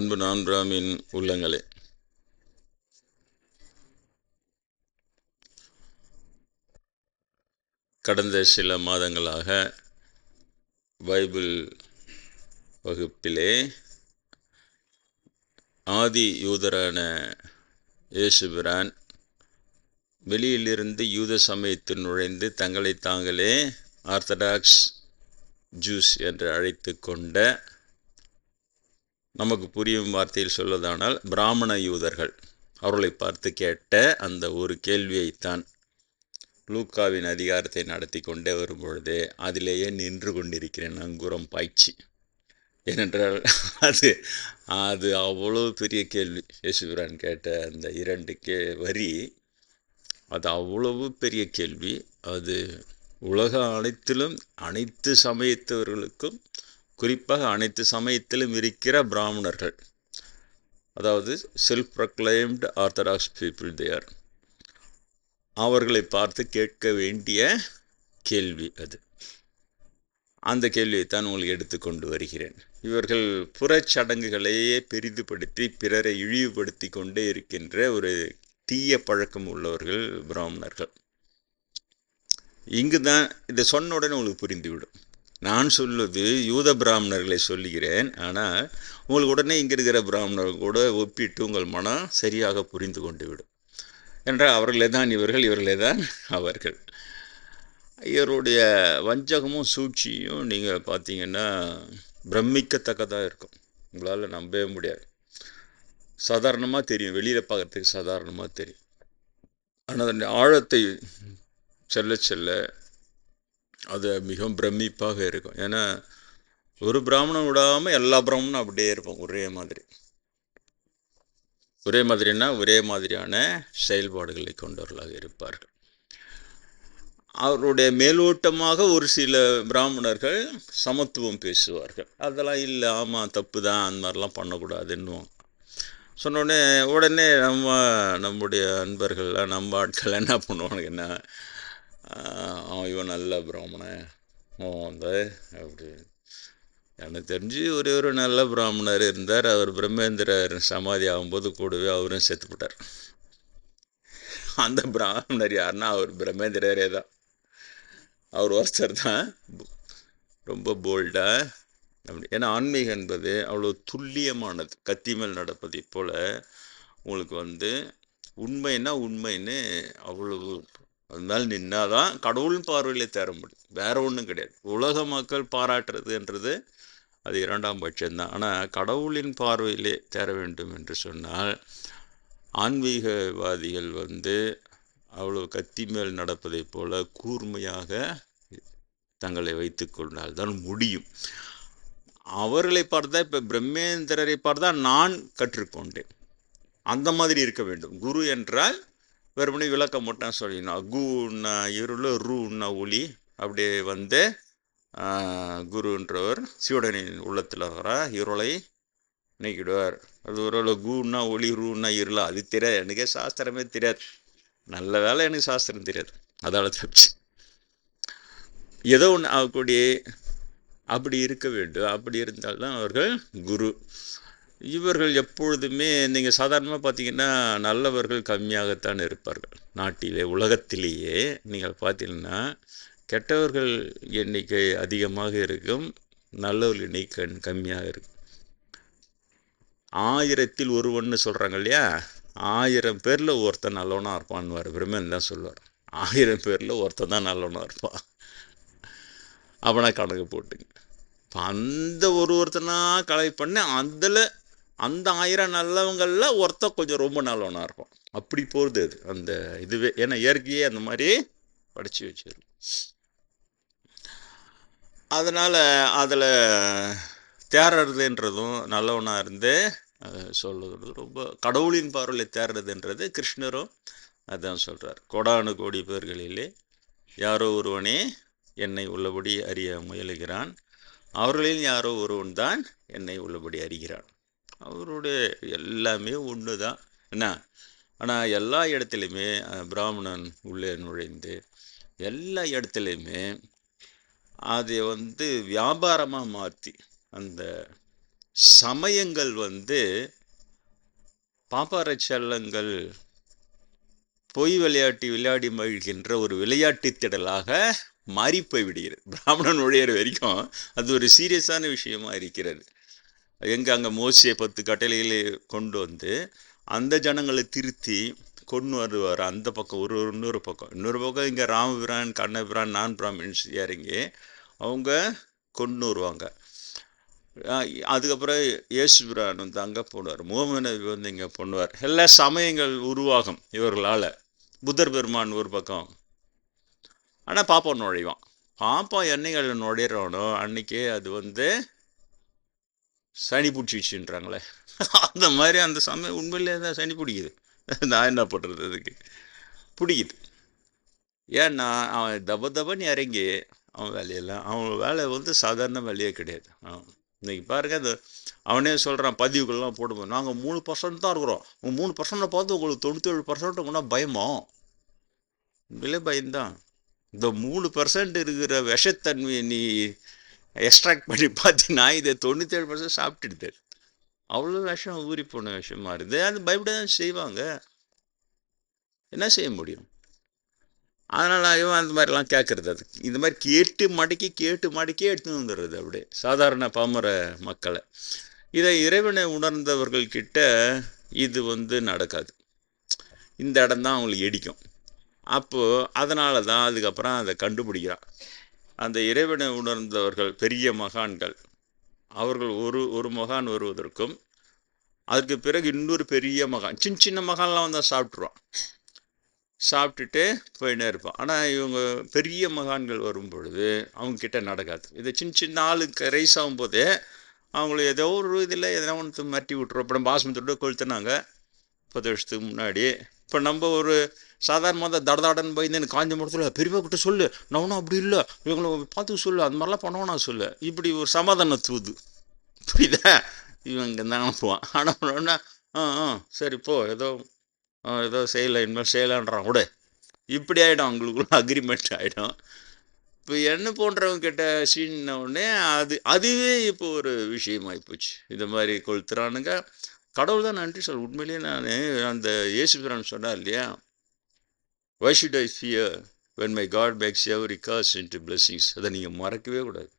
அன்பு நான்காமின் உள்ளங்களே, கடந்த சில மாதங்களாக பைபிள் வகுப்பிலே ஆதி யூதரான இயேசுபிரான் வெளியிலிருந்து யூத சமயத்தில் நுழைந்து தங்களை தாங்களே ஆர்த்தடாக்ஸ் ஜூஸ் என்று அழைத்து கொண்ட, நமக்கு புரியும் வார்த்தையில் சொல்வதானால் பிராமண யூதர்கள், அவர்களை பார்த்து கேட்ட அந்த ஒரு கேள்வியைத்தான் லூக்காவின் அதிகாரத்தை நடத்தி கொண்டே வரும்பொழுது அதிலேயே நின்று கொண்டிருக்கிறேன் அங்குரம் பாய்ச்சி. ஏனென்றால் அது அது அவ்வளோ பெரிய கேள்வி. இயேசுபிரான் கேட்ட அந்த 2 வரி, அது அவ்வளவு பெரிய கேள்வி. அது உலக அனைத்திலும் அனைத்து சமயத்தவர்களுக்கும், குறிப்பாக அனைத்து சமயத்திலும் இருக்கிற பிராமணர்கள், அதாவது செல்ஃப் ப்ரொக்ளைம்டு ஆர்த்தடாக்ஸ் பீப்புள் தேர், அவர்களை பார்த்து கேட்க வேண்டிய கேள்வி அது. அந்த கேள்வியைத்தான் உங்களுக்கு எடுத்துக்கொண்டு வருகிறேன். இவர்கள் புறச்சடங்குகளையே பெரிதுபடுத்தி பிறரை இழிவுபடுத்தி கொண்டே இருக்கின்ற ஒரு தீய பழக்கம் உள்ளவர்கள் பிராமணர்கள். இங்குதான் இதை சொன்ன உடனே உங்களுக்கு புரிந்துவிடும். நான் சொல்வது யூத பிராமணர்களை சொல்லுகிறேன், ஆனால் உங்களுக்கு உடனே இங்கே இருக்கிற பிராமணர்கள் கூட ஒப்பிட்டு உங்கள் மனம் சரியாக புரிந்து கொண்டு விடும். என்றால் அவர்களே தான் இவர்கள், இவர்களே தான் அவர்கள். இவருடைய வஞ்சகமும் சூழ்ச்சியும் நீங்கள் பார்த்தீங்கன்னா பிரமிக்கத்தக்கதாக இருக்கும். உங்களால் நம்பவே முடியாது. சாதாரணமாக தெரியும், வெளியில் பார்க்குறதுக்கு சாதாரணமாக தெரியும். ஆனால் அதனுடைய ஆழத்தை செல்ல செல்ல அது மிகவும் பிரமிப்பாக இருக்கும். ஏன்னா ஒரு பிராமணன் விடாமல் எல்லா பிராமணனும் அப்படியே இருப்போம். ஒரே மாதிரினா ஒரே மாதிரியான செயல்பாடுகளை கொண்டவர்களாக இருப்பார்கள். அவருடைய மேலோட்டமாக ஒரு சில பிராமணர்கள் சமத்துவம் பேசுவார்கள். அதெல்லாம் இல்லை, ஆமாம் தப்பு தான், அந்த மாதிரிலாம் பண்ணக்கூடாதுன்னு உடனே நம்முடைய அன்பர்கள்லாம், நம்ம ஆட்கள் என்ன பண்ணுவானுங்கன்னா, இவன் நல்ல பிராமணன் அப்படி. எனக்கு தெரிஞ்சு ஒரு நல்ல பிராமணர் இருந்தார். அவர் பிரம்மேந்திரர் சமாதி ஆகும்போது கூடவே அவரும் செத்துப்பட்டார். அந்த பிராமணர் யாருன்னா அவர் பிரம்மேந்திரரே தான். அவர் ஒருத்தர் தான் ரொம்ப போல்டா அப்படி. ஏன்னா ஆன்மீகம் என்பது அவ்வளோ துல்லியமானது. கத்தி மேல் நடப்பதை போல உங்களுக்கு உண்மைன்னா உண்மைன்னு அவ்வளவு அது மேல் நின்னாதான் கடவுளின் பார்வையிலே தேர முடியும். வேற ஒன்றும் கிடையாது. உலக மக்கள் பாராட்டுறதுன்றது அது 2ஆம் பட்சம்தான். ஆனால் கடவுளின் பார்வையிலே தேர வேண்டும் என்று சொன்னால் ஆன்மீகவாதிகள் அவ்வளோ கத்தி மேல் நடப்பதை போல கூர்மையாக தங்களை வைத்து கொண்டால்தான் முடியும். அவர்களை பார்த்தா, இப்போ பிரம்மேந்திரரை பார்த்தா நான் கற்றுக்கொண்டேன். அந்த மாதிரி இருக்க வேண்டும். குரு என்றால் வெறுமனே விளக்கம் மட்டும் சொல்லிடணும். குன்னா இருள், ரூன்னா ஒளி. அப்படியே குருன்றவர் சீடனின் உள்ளத்தில் வர இருளை நீக்கிடுவார். அது ஒரு குன்னா ஒளி, ரூன்னா இருளா, அது தெரியாது. எனக்கே சாஸ்திரமே தெரியாது. நல்ல வேலை எனக்கு சாஸ்திரம் தெரியாது, அதால் தப்பிச்சு. ஏதோ ஒன்று ஆகக்கூடிய அப்படி இருக்க வேண்டும். அப்படி இருந்தால்தான் அவர்கள் குரு. இவர்கள் எப்பொழுதுமே நீங்கள் சாதாரணமாக பார்த்தீங்கன்னா நல்லவர்கள் கம்மியாகத்தான் இருப்பார்கள். நாட்டிலே, உலகத்திலேயே நீங்கள் பார்த்தீங்கன்னா கெட்டவர்கள் எண்ணிக்கை அதிகமாக இருக்கும், நல்லவர்கள் எண்ணிக்கை கம்மியாக இருக்கும். 1000ல் ஒருவன்னு சொல்கிறாங்க இல்லையா, 1000 பேரில் ஒருத்தன் நல்லவனாக இருப்பான்னு பிரம்மன் தான் சொல்லுவார். 1000 பேரில் ஒருத்தன் தான் நல்லவனாக இருப்பான். அப்பனா கணக்கு போட்டுங்க. இப்போ அந்த ஒருத்தனா கலெக்ட் பண்ணி அந்த 1000 நல்லவங்களில் ஒருத்தர் கொஞ்சம் ரொம்ப நல்லவனாக இருக்கும். அப்படி போகிறது அது அந்த இதுவே. ஏன்னா இயற்கையே அந்த மாதிரி படித்து வச்சிருக்கு. அதனால் அதில் தேர்றதுன்றதும் நல்லவனாக இருந்து சொல்லுறது ரொம்ப கடவுளின் பார்வையில் தேர்றதுன்றது கிருஷ்ணரும் அதான் சொல்கிறார். கோடானு கோடி பேர்களிலே யாரோ ஒருவனே என்னை உள்ளபடி அறிய முயலுகிறான், அவர்களில் யாரோ ஒருவன் தான் என்னை உள்ளபடி அறிகிறான். அவருடைய எல்லாமே ஒன்று தான் என்ன. ஆனால் எல்லா இடத்துலையுமே பிராமணன் உள்ளே நுழைந்து எல்லா இடத்துலையுமே அதை வியாபாரமாக மாற்றி அந்த சமயங்கள் பாப்பார செல்லங்கள் பொய் விளையாட்டி விளையாடி மகிழ்கின்ற ஒரு விளையாட்டு திடலாக மாறி போய் விடுகிறது. பிராமணன் நுழையிற வரைக்கும் அது ஒரு சீரியஸான விஷயமா இருக்கிறது. அங்கே மோசே 10 கட்டளைகளை கொண்டு அந்த ஜனங்களை திருத்தி கொண்டு வருவார். அந்த பக்கம் இன்னொரு பக்கம் இங்கே ராமபிரான், கண்ணபிரான், நான் பிராமின்ஸ் இறங்கி அவங்க கொண்டு வருவாங்க. அதுக்கப்புறம் இயேசுபிரான் அங்கே போடுவார். முகமது நபி இங்கே பண்ணுவார். எல்லா சமயங்கள் உருவாகும் இவர்களால். புத்தர் பெருமான் ஒரு பக்கம். ஆனால் பாப்பா நுழைவான். பாப்பா என்னைகள் நுழையிறானோ அன்னைக்கே அது சனி பிடிச்சிச்சுன்றாங்களே, அந்த மாதிரி அந்த சமயம் உண்மையிலே தான் சனி பிடிக்குது. நான் என்ன பண்ணுறது, அதுக்கு பிடிக்குது. ஏன்னா அவன் தபன்னு இறங்கி அவன் வேலை சாதாரண வேலையே கிடையாது. இன்னைக்கு பாருங்க, அவனே சொல்கிறான், பதிவுகள்லாம் போடுவோம், நாங்கள் 3% தான் இருக்கிறோம், 3% பார்த்து உங்களுக்கு 97% கூட பயமா? உண்மையிலே பயம்தான். இந்த 3% இருக்கிற விஷத்தன்மையை நீ எக்ஸ்ட்ராக்ட் பண்ணி பார்த்தீங்கன்னா இதை 97% சாப்பிட்டுடுது. அவ்வளோ விஷம் ஊறி போன விஷயமா இருக்குது. அது பயப்பட தான் செய்வாங்க. என்ன செய்ய முடியும்? அதனால் இவன் அந்த மாதிரிலாம் கேட்குறது. அது இந்த மாதிரி கேட்டு மடக்கி எடுத்துன்னு வந்துடுறது அப்படியே சாதாரண பாமர மக்களை. இதை இறைவனை உணர்ந்தவர்கள்கிட்ட இது நடக்காது. இந்த இடம்தான் அவங்களுக்கு இடிக்கும். அப்போது அதனால தான் அதுக்கப்புறம் அதை கண்டுபிடிக்கிறான். அந்த இறைவனை உணர்ந்தவர்கள் பெரிய மகான்கள், அவர்கள் ஒரு மகான் வருவதற்கும் அதுக்கு பிறகு இன்னொரு பெரிய மகான், சின்ன மகான்லாம் வந்தால் சாப்பிட்டுட்டு போயிட்டே இருப்பான். ஆனால் இவங்க பெரிய மகான்கள் வரும் பொழுது அவங்கக்கிட்ட நடக்காது. இது சின்ன ஆளுக்கு ரைஸ் ஆகும்போதே அவங்கள ஏதோ ஒரு இதில் எதனா ஒன்று மாட்டி விட்டுருவோம். இப்போ நம்ம பாஸ்மதி கொளுத்துனாங்க 10 வருஷத்துக்கு முன்னாடி. இப்போ நம்ம ஒரு சாதாரணமாக தான் தடன்னு பயந்து எனக்கு காஞ்ச மரத்தில் பெரியவா கிட்ட சொல்லு, நான் ஒன்றும் அப்படி இல்லை, இவங்களை பார்த்து சொல்லு, அந்த மாதிரிலாம் பண்ணுவோம் நான் சொல்லு, இப்படி ஒரு சமாதானம் தூது. புரியுதா? இவங்க தான் அனுப்புவான். ஆனால் சரி போ, ஏதோ செய்யலை, இனிமேல் செய்யலான்றான் கூட, இப்படி ஆகிடும். அவங்களுக்குள்ள அக்ரிமெண்ட் ஆகிடும். இப்போ என்ன போன்றவங்க கிட்ட சீன உடனே அதுவே இப்போ ஒரு விஷயமாகி போச்சு. இந்த மாதிரி கொளுத்துறானுங்க. கடவுள் தான் நன்றி சொல். உண்மையிலேயே நான் அந்த இயேசுபிரான் சொன்னார் இல்லையா, why should I fear when my God makes every curse into blessings? அதை நீங்கள் மறக்கவே கூடாது.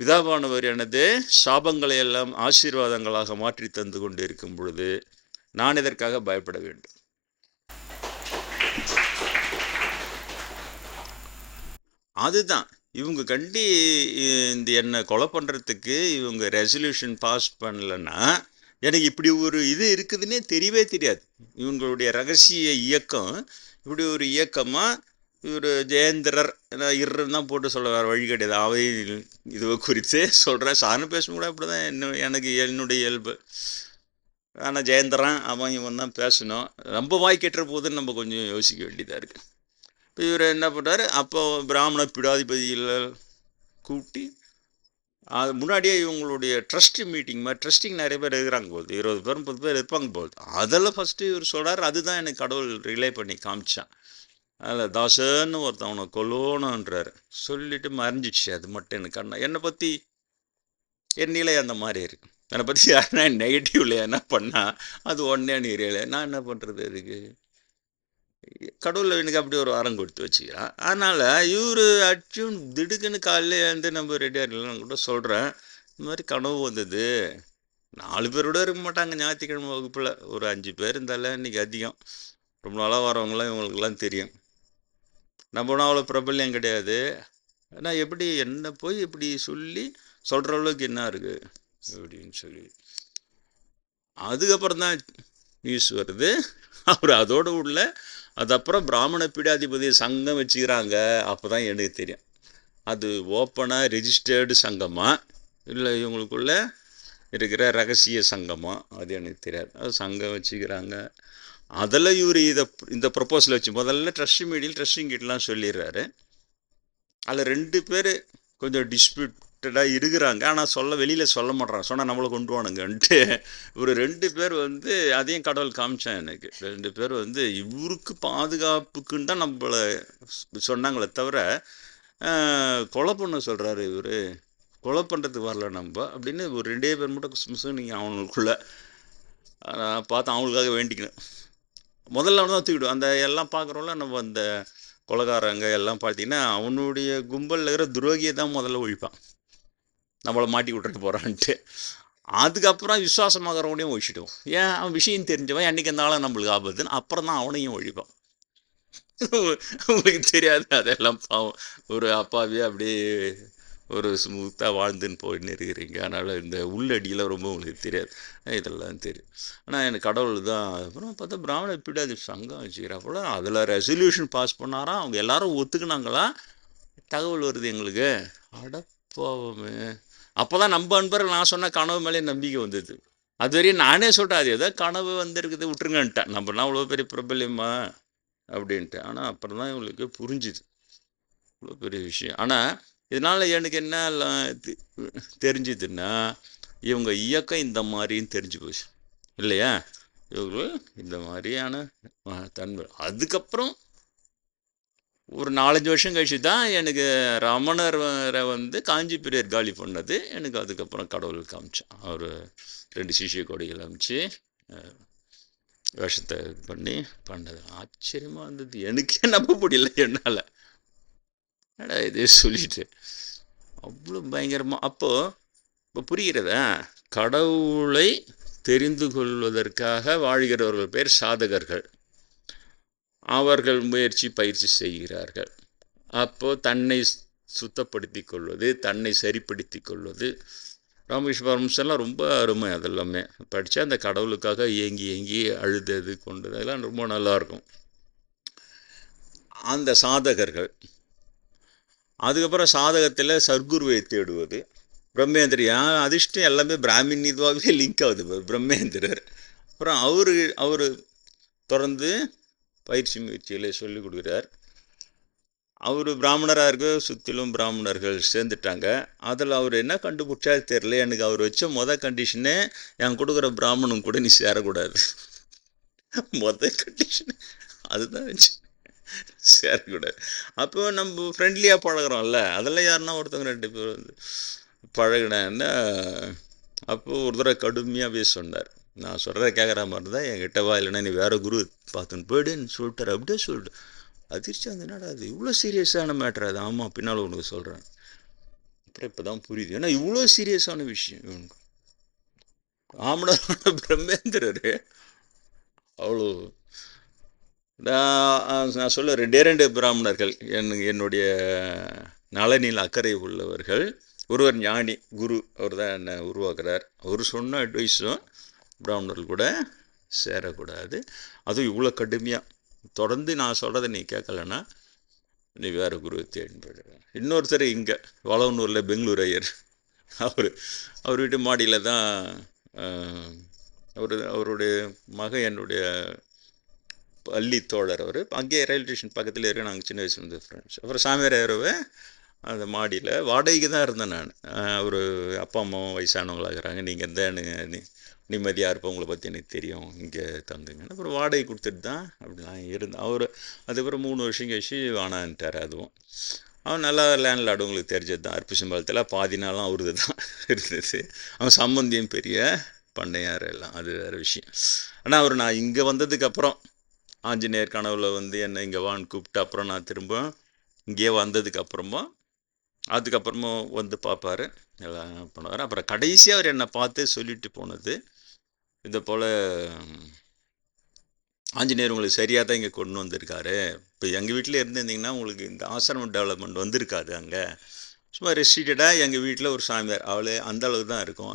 பிதாவானவர் எனது சாபங்களை எல்லாம் ஆசீர்வாதங்களாக மாற்றி தந்து கொண்டு இருக்கும் பொழுது நான் இதற்காக பயப்பட வேண்டும். அதுதான் இவங்க இந்த என்னை கொலை பண்ணுறதுக்கு இவங்க ரெசல்யூஷன் பாஸ் பண்ணலைன்னா எனக்கு இப்படி ஒரு இது இருக்குதுன்னே தெரியவே தெரியாது. இவங்களுடைய ரகசிய இயக்கம் இப்படி ஒரு இயக்கமாக இவர் ஜெயேந்திரர் இருன்னு தான் போட்டு சொல்ல, வேறு வழி கிடையாது. அவை இதுவை குறித்து சொல்கிறேன். சார்னு பேசணும் கூட அப்படி தான் எனக்கு என்னுடைய இயல்பு. ஆனால் ஜெயேந்திரன் அவன் இவன் தான் பேசணும். ரொம்ப வாய் கெட்டுற போதுன்னு நம்ம கொஞ்சம் யோசிக்க வேண்டியதாக இருக்குது. இப்போ இவர் என்ன பண்ணுறாரு, அப்போ பிராமண பிடாதிபதிகளை கூப்பிட்டு அது முன்னாடியே இவங்களுடைய ட்ரஸ்ட் மீட்டிங் மாதிரி, ட்ரஸ்டிங் நிறைய பேர் இருக்கிறாங்க போது, 20 பேர் 30 பேர் இருப்பாங்க போது, அதெல்லாம் ஃபஸ்ட்டு இவர் சொல்கிறார். அதுதான் எனக்கு கடவுள் ரிலே பண்ணி காமிச்சான். அதில் தாசன்னு ஒருத்தவனை கொல்லணுன்றார் சொல்லிட்டு மறைஞ்சிச்சு. அது மட்டும் எனக்கு என்னை பற்றி என் நிலை அந்த மாதிரி இருக்கு. என்னை பற்றி யாருன்னா நெகட்டிவ்ல என்ன பண்ணால் அது உடனே நீரையில நான் என்ன பண்ணுறது? அதுக்கு கடவுளை எனக்கு அப்படி ஒரு வாரம் கொடுத்து வச்சுக்கிறான். அதனால் இவர் அச்சும் திடுக்குன்னு காலையில் நம்ம ரெடியாக இருக்கலாம் கூட சொல்கிறேன். இந்த மாதிரி கனவு வந்தது. 4 பேரோட இருக்க மாட்டாங்க ஞாயிற்றுக்கிழமை வகுப்பில், ஒரு 5 பேர் இருந்தாலும் இன்றைக்கி அதிகம். ரொம்ப நாளாக வரவங்களாம் இவங்களுக்கெல்லாம் தெரியும். நம்ம ஒன்றும் அவ்வளோ பிரபல்யம் கிடையாது. ஆனால் எப்படி என்ன போய் இப்படி சொல்கிற அளவுக்கு என்ன இருக்குது அப்படின்னு சொல்லி அதுக்கப்புறம் தான் நியூஸ் வருது. அவர் அதோடு உள்ள அதுக்கப்புறம் பிராமண பீடாதிபதி சங்கம் வச்சுக்கிறாங்க. அப்போ தான் எனக்கு தெரியும் அது ஓப்பனாக ரெஜிஸ்டர்டு சங்கமா இல்லை இவங்களுக்குள்ள இருக்கிற ரகசிய சங்கமா, அது எனக்கு தெரியாது. அது சங்கம் வச்சுக்கிறாங்க. அதில் இவர் இந்த ப்ரொப்போசல் வச்சு முதல்ல ட்ரஸ்டிங் கிட்டலாம் சொல்லிடுறாரு. அதில் 2 பேர் கொஞ்சம் டிஸ்பியூட்டடாக இருக்கிறாங்க. ஆனால் வெளியில் சொல்ல மாட்றாங்க. சொன்னால் நம்மளை கொண்டு வானுங்கன்ட்டு ஒரு 2 பேர் அதையும் கடவுள் காமிச்சான் எனக்கு. 2 பேர் இவருக்கு பாதுகாப்புக்குன்னு தான் நம்மளை சொன்னாங்களே தவிர கொலை பண்ண சொல்கிறாரு இவர், கொலை பண்ணுறதுக்கு வரல நம்ம அப்படின்னு ஒரு 2 பேர் மட்டும் குசுமுசு நீங்கள் அவங்களுக்குள்ள பார்த்து அவங்களுக்காக வேண்டிக்கணும். முதல்ல அவனை தான் தூக்கிடும். அந்த எல்லாம் பார்க்குறோம்ல நம்ம அந்த கொலைகாரங்க எல்லாம் பார்த்தீங்கன்னா அவனுடைய கும்பலில் இருக்கிற துரோகியை தான் முதல்ல ஒழிப்பான், நம்மளை மாட்டி விட்டுட்டு போகிறான்ட்டு. அதுக்கப்புறம் விசுவாசமாகறவனையும் ஒழிச்சிடுவோம். ஏன்? அவன் விஷயம் தெரிஞ்சவன் அன்றைக்கி இருந்தாலும் நம்மளுக்கு ஆபத்துன்னு அப்புறம் தான் அவனையும் ஒழிப்பான். உங்களுக்கு தெரியாது அதெல்லாம். பாவம் ஒரு அப்பாவே அப்படியே ஒரு ஸ்மூத்தாக வாழ்ந்துன்னு போயின்னு இருக்கிறீங்க. அதனால் இந்த உள்ளடியில் ரொம்ப உங்களுக்கு தெரியாது, இதெல்லாம் தெரியும். ஆனால் எனக்கு கடவுள் தான். அப்புறம் பார்த்தா பிராமணர் எப்படி அது சங்கம் வச்சுக்கிறப்போல அதில் ரெசல்யூஷன் பாஸ் பண்ணாராம். அவங்க எல்லாரும் ஒத்துக்குனாங்களா? தகவல் வருது எங்களுக்கு. அடப்பாவமே. அப்போ தான் நம்ம அன்பர்கள் நான் சொன்ன கனவு மேலே நம்பிக்கை வந்தது. அது வரையும் நானே சொல்லிட்டேன், அது ஏதோ கனவு வந்துருக்குது விட்டுருங்கன்ட்டேன். நம்மளாம் அவ்வளோ பெரிய பிரபல்யமா அப்படின்ட்டு. ஆனால் அப்புறம் தான் இவங்களுக்கு புரிஞ்சுது இவ்வளோ பெரிய விஷயம். ஆனால் இதனால் எனக்கு என்ன தெரிஞ்சுதுன்னா இவங்க இயக்கம் இந்த மாதிரின்னு தெரிஞ்சு போச்சு இல்லையா? இவங்க இந்த மாதிரியான தன்மை. அதுக்கப்புறம் ஒரு 4-5 வருஷம் கழிச்சு தான் எனக்கு ரமணரை வந்து காஞ்சி பெரியர் காலி பண்ணது எனக்கு அதுக்கப்புறம் கடவுள் காமிச்சான். அவர் 2 சிஷிய கொடிகள் அமைச்சு வேஷத்தை பண்ணி பண்ணது ஆச்சரியமாக இருந்தது. எனக்கே நம்ப முடியல என்னால். ஏடா இதே சொல்லிட்டு அவ்வளோ பயங்கரமாக. அப்போது இப்போ புரிகிறதா? கடவுளை தெரிந்து கொள்வதற்காக வாழ்கிறவர்கள் பேர் சாதகர்கள். அவர்கள் பயிற்சி செய்கிறார்கள். அப்போது தன்னை சுத்தப்படுத்தி கொள்வது, தன்னை சரிப்படுத்தி கொள்வது. ராமகிருஷ்ண பரமஹம்சர்லாம் ரொம்ப அருமை. அதெல்லாமே படித்தா அந்த கடவுளுக்காக ஏங்கி அழுதது கொண்டது அதெல்லாம் ரொம்ப நல்லாயிருக்கும். அந்த சாதகர்கள். அதுக்கப்புறம் சாதகத்தில் சர்க்குருவை தேடுவது. பிரம்மேந்திரியா அதிர்ஷ்டம் எல்லாமே பிராமின் இதுவாகவே லிங்க் ஆகுது. பிரம்மேந்திரர் அப்புறம் அவர் தொடர்ந்து பயிற்சி முயற்சிகளை சொல்லிக் கொடுக்குறார். அவர் பிராமணராக இருக்க சுற்றிலும் பிராமணர்கள் சேர்ந்துட்டாங்க. அதில் அவர் என்ன கண்டுபிடிச்சா தெரியல. எனக்கு அவர் வச்ச கண்டிஷனே என் கொடுக்குற பிராமணன் கூட நீ சேரக்கூடாது. கண்டிஷன் அதுதான் வச்சு சேரக்கூடாது. அப்போ நம்ம ஃப்ரெண்ட்லியாக பழகிறோம்ல, அதெல்லாம் யாருன்னா ஒருத்தவங்க 2 பேர் வந்து பழகினேன்னா அப்போது ஒரு தடவை கடுமையாகவே சொன்னார். நான் சொல்கிறத கேட்குற மாதிரி தான் என்கிட்ட வா, இல்லைன்னா நீ வேறு குரு பார்த்துன்னு போய்டுன்னு சொல்லிட்டார். அப்படியே சொல்லிட்டு அதிர்ச்சி அந்த என்னடா அது இவ்வளோ சீரியஸான மேட்ரு. அது ஆமாம் பின்னால் உனக்கு சொல்கிறேன். அப்புறம் இப்போ தான் புரியுது. ஏன்னா இவ்வளோ சீரியஸான விஷயம் இவனுக்கு. ஆமணரோட பிரம்மேந்திரர் அவ்வளோ. நான் சொல்ல 2 பிராமணர்கள் என்னுடைய நலனில் அக்கறை உள்ளவர்கள். ஒருவர் ஞானி குரு, அவர் தான் என்னை உருவாக்குறார். அவர் சொன்ன அட்வைஸும் பிராமணர்கள் கூட சேரக்கூடாது. அதுவும் இவ்வளோ கடுமையாக தொடர்ந்து நான் சொல்கிறத நீ கேட்கலன்னா நீ வேறு குரு தேடி போயிடுவேன். இன்னொருத்தர் இங்கே வளவனூரில் பெங்களூர் ஐயர். அவர் வீட்டு மாடியில் தான் அவருடைய மகன் என்னுடைய பள்ளி தோழர். அவர் அங்கேயே ரயில்வே ஸ்டேஷன் பக்கத்தில் இருக்க. நாங்கள் சின்ன வயசுலேருந்து ஃப்ரெண்ட்ஸ். அப்புறம் சாமியார் ஐயரவை அந்த மாடியில் வாடகைக்கு தான் இருந்தேன் நான். அவர் அப்பா அம்மாவும் வயசானவங்களாக இருக்கிறாங்க. நீங்கள் எந்த நிம்மதியாக இருப்போம், உங்களை பற்றி எனக்கு தெரியும், இங்கே தங்குங்க. அப்புறம் வாடகை கொடுத்துட்டு தான் அப்படிலாம் இருந்தேன். அவர் அதுக்கப்புறம் 3 வருஷம் கழிச்சு வானான்ட்டார். அதுவும் அவன் நல்லா லேண்ட்லார்டு, உங்களுக்கு தெரிஞ்சது தான். அர்ப்பிசம்பாலத்தில் பாதி நாளும் அவருது தான் இருந்தது. அவன் சம்பந்தியும் பெரிய பண்ணையார் எல்லாம், அது வேறு விஷயம். ஆனால் நான் இங்கே வந்ததுக்கப்புறம் ஆஞ்சநேயர் கனவுல வந்து என்னை இங்கே வான்னு கூப்பிட்டு அப்புறம் நான் திரும்ப இங்கேயே வந்ததுக்கப்புறமா அதுக்கப்புறமும் வந்து பார்ப்பார், எல்லாம் பண்ணுவார். அப்புறம் கடைசியாக அவர் என்னை பார்த்து சொல்லிட்டு போனது, இதை போல் ஆஞ்சநேயர் உங்களுக்கு சரியாக தான் இங்கே கொண்டு வந்திருக்காரு. இப்போ எங்கள் வீட்டில் இருந்திருந்தீங்கன்னா உங்களுக்கு இந்த ஆசிரமம் டெவலப்மெண்ட் வந்திருக்காது. அங்கே சும்மா ரெஸ்ட்ரிக்டடாக எங்கள் வீட்டில் ஒரு சாமியார் அவளே அந்த அளவுக்கு தான் இருக்கும்.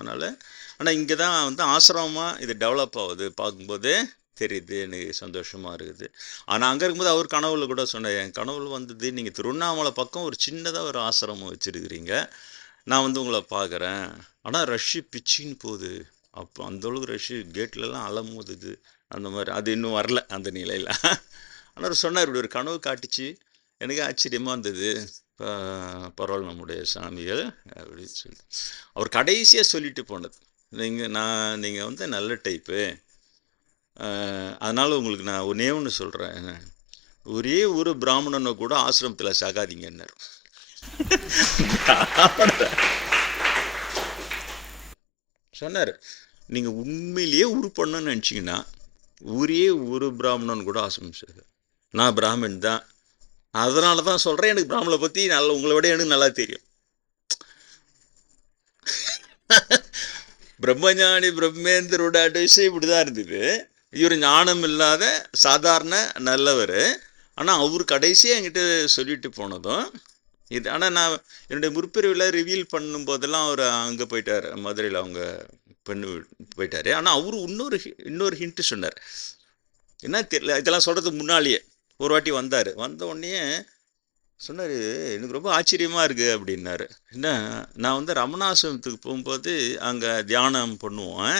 ஆனால் இங்கே தான் வந்து ஆசிரமமாக இது டெவலப் ஆகுது. பார்க்கும்போது தெரியுது, எனக்கு சந்தோஷமாக இருக்குது. ஆனால் அங்கே இருக்கும்போது அவர் கனவுல கூட சொன்னார், என் கனவுல வந்தது நீங்கள் திருவண்ணாமலை பக்கம் ஒரு சின்னதாக ஒரு ஆசிரமம் வச்சுருக்கிறீங்க, நான் வந்து உங்களை பார்க்குறேன். ஆனால் ரஷ்ஷு பிச்சின்னு போகுது. அப்போ அந்தளவுக்கு ரஷ்ஷு, கேட்லலாம் அலமோதுது அந்த மாதிரி. அது இன்னும் வரல அந்த நிலையில். ஆனால் சொன்னார், இப்படி ஒரு கனவு காட்டுச்சு, எனக்கு ஆச்சரியமாக இருந்தது. பரவாயில்ல நம்முடைய சாமிகள் அப்படின்னு சொல்லி அவர் கடைசியாக சொல்லிட்டு போனது. நீங்கள் வந்து நல்ல டைப்பு, அதனால் உங்களுக்கு நான் ஒன்று சொல்கிறேன், ஒரே ஒரு பிராமணனை கூட ஆசிரமத்தில் சாகாதீங்கன்னார். சொன்னார், நீங்கள் உண்மையிலேயே உருப்படணும்னு நினச்சிங்கன்னா ஊரே ஒரு பிராமணன் கூட ஆசிரமிச்சார். நான் பிராமணன் தான், அதனால தான் சொல்கிறேன், எனக்கு பிராமணனை பற்றி நல்லா உங்களை விட எனக்கு நல்லா தெரியும். பிரம்மஞானி பிரம்மேந்திரோட அட்வைஸே இப்படி தான் இருந்தது. இவர் ஞானம் இல்லாத சாதாரண நல்லவர், ஆனால் அவர் கடைசியாக என்கிட்ட சொல்லிட்டு போனதும் இது. ஆனால் நான் என்னுடைய முற்பிரிவில் ரிவீல் பண்ணும்போதெல்லாம் அவர் அங்கே போயிட்டார், மதுரையில் அவங்க பெண்ணு போயிட்டார். ஆனால் அவரு இன்னொரு ஹிண்ட்டு சொன்னார். என்ன தெரியல, இதெல்லாம் சொல்கிறதுக்கு முன்னாலேயே ஒரு வாட்டி வந்தார். வந்த உடனே சொன்னார், எனக்கு ரொம்ப ஆச்சரியமாக இருக்குது அப்படின்னாரு. என்ன, நான் வந்து ரமணாசிரமத்துக்கு போகும்போது அங்கே தியானம் பண்ணுவோம்.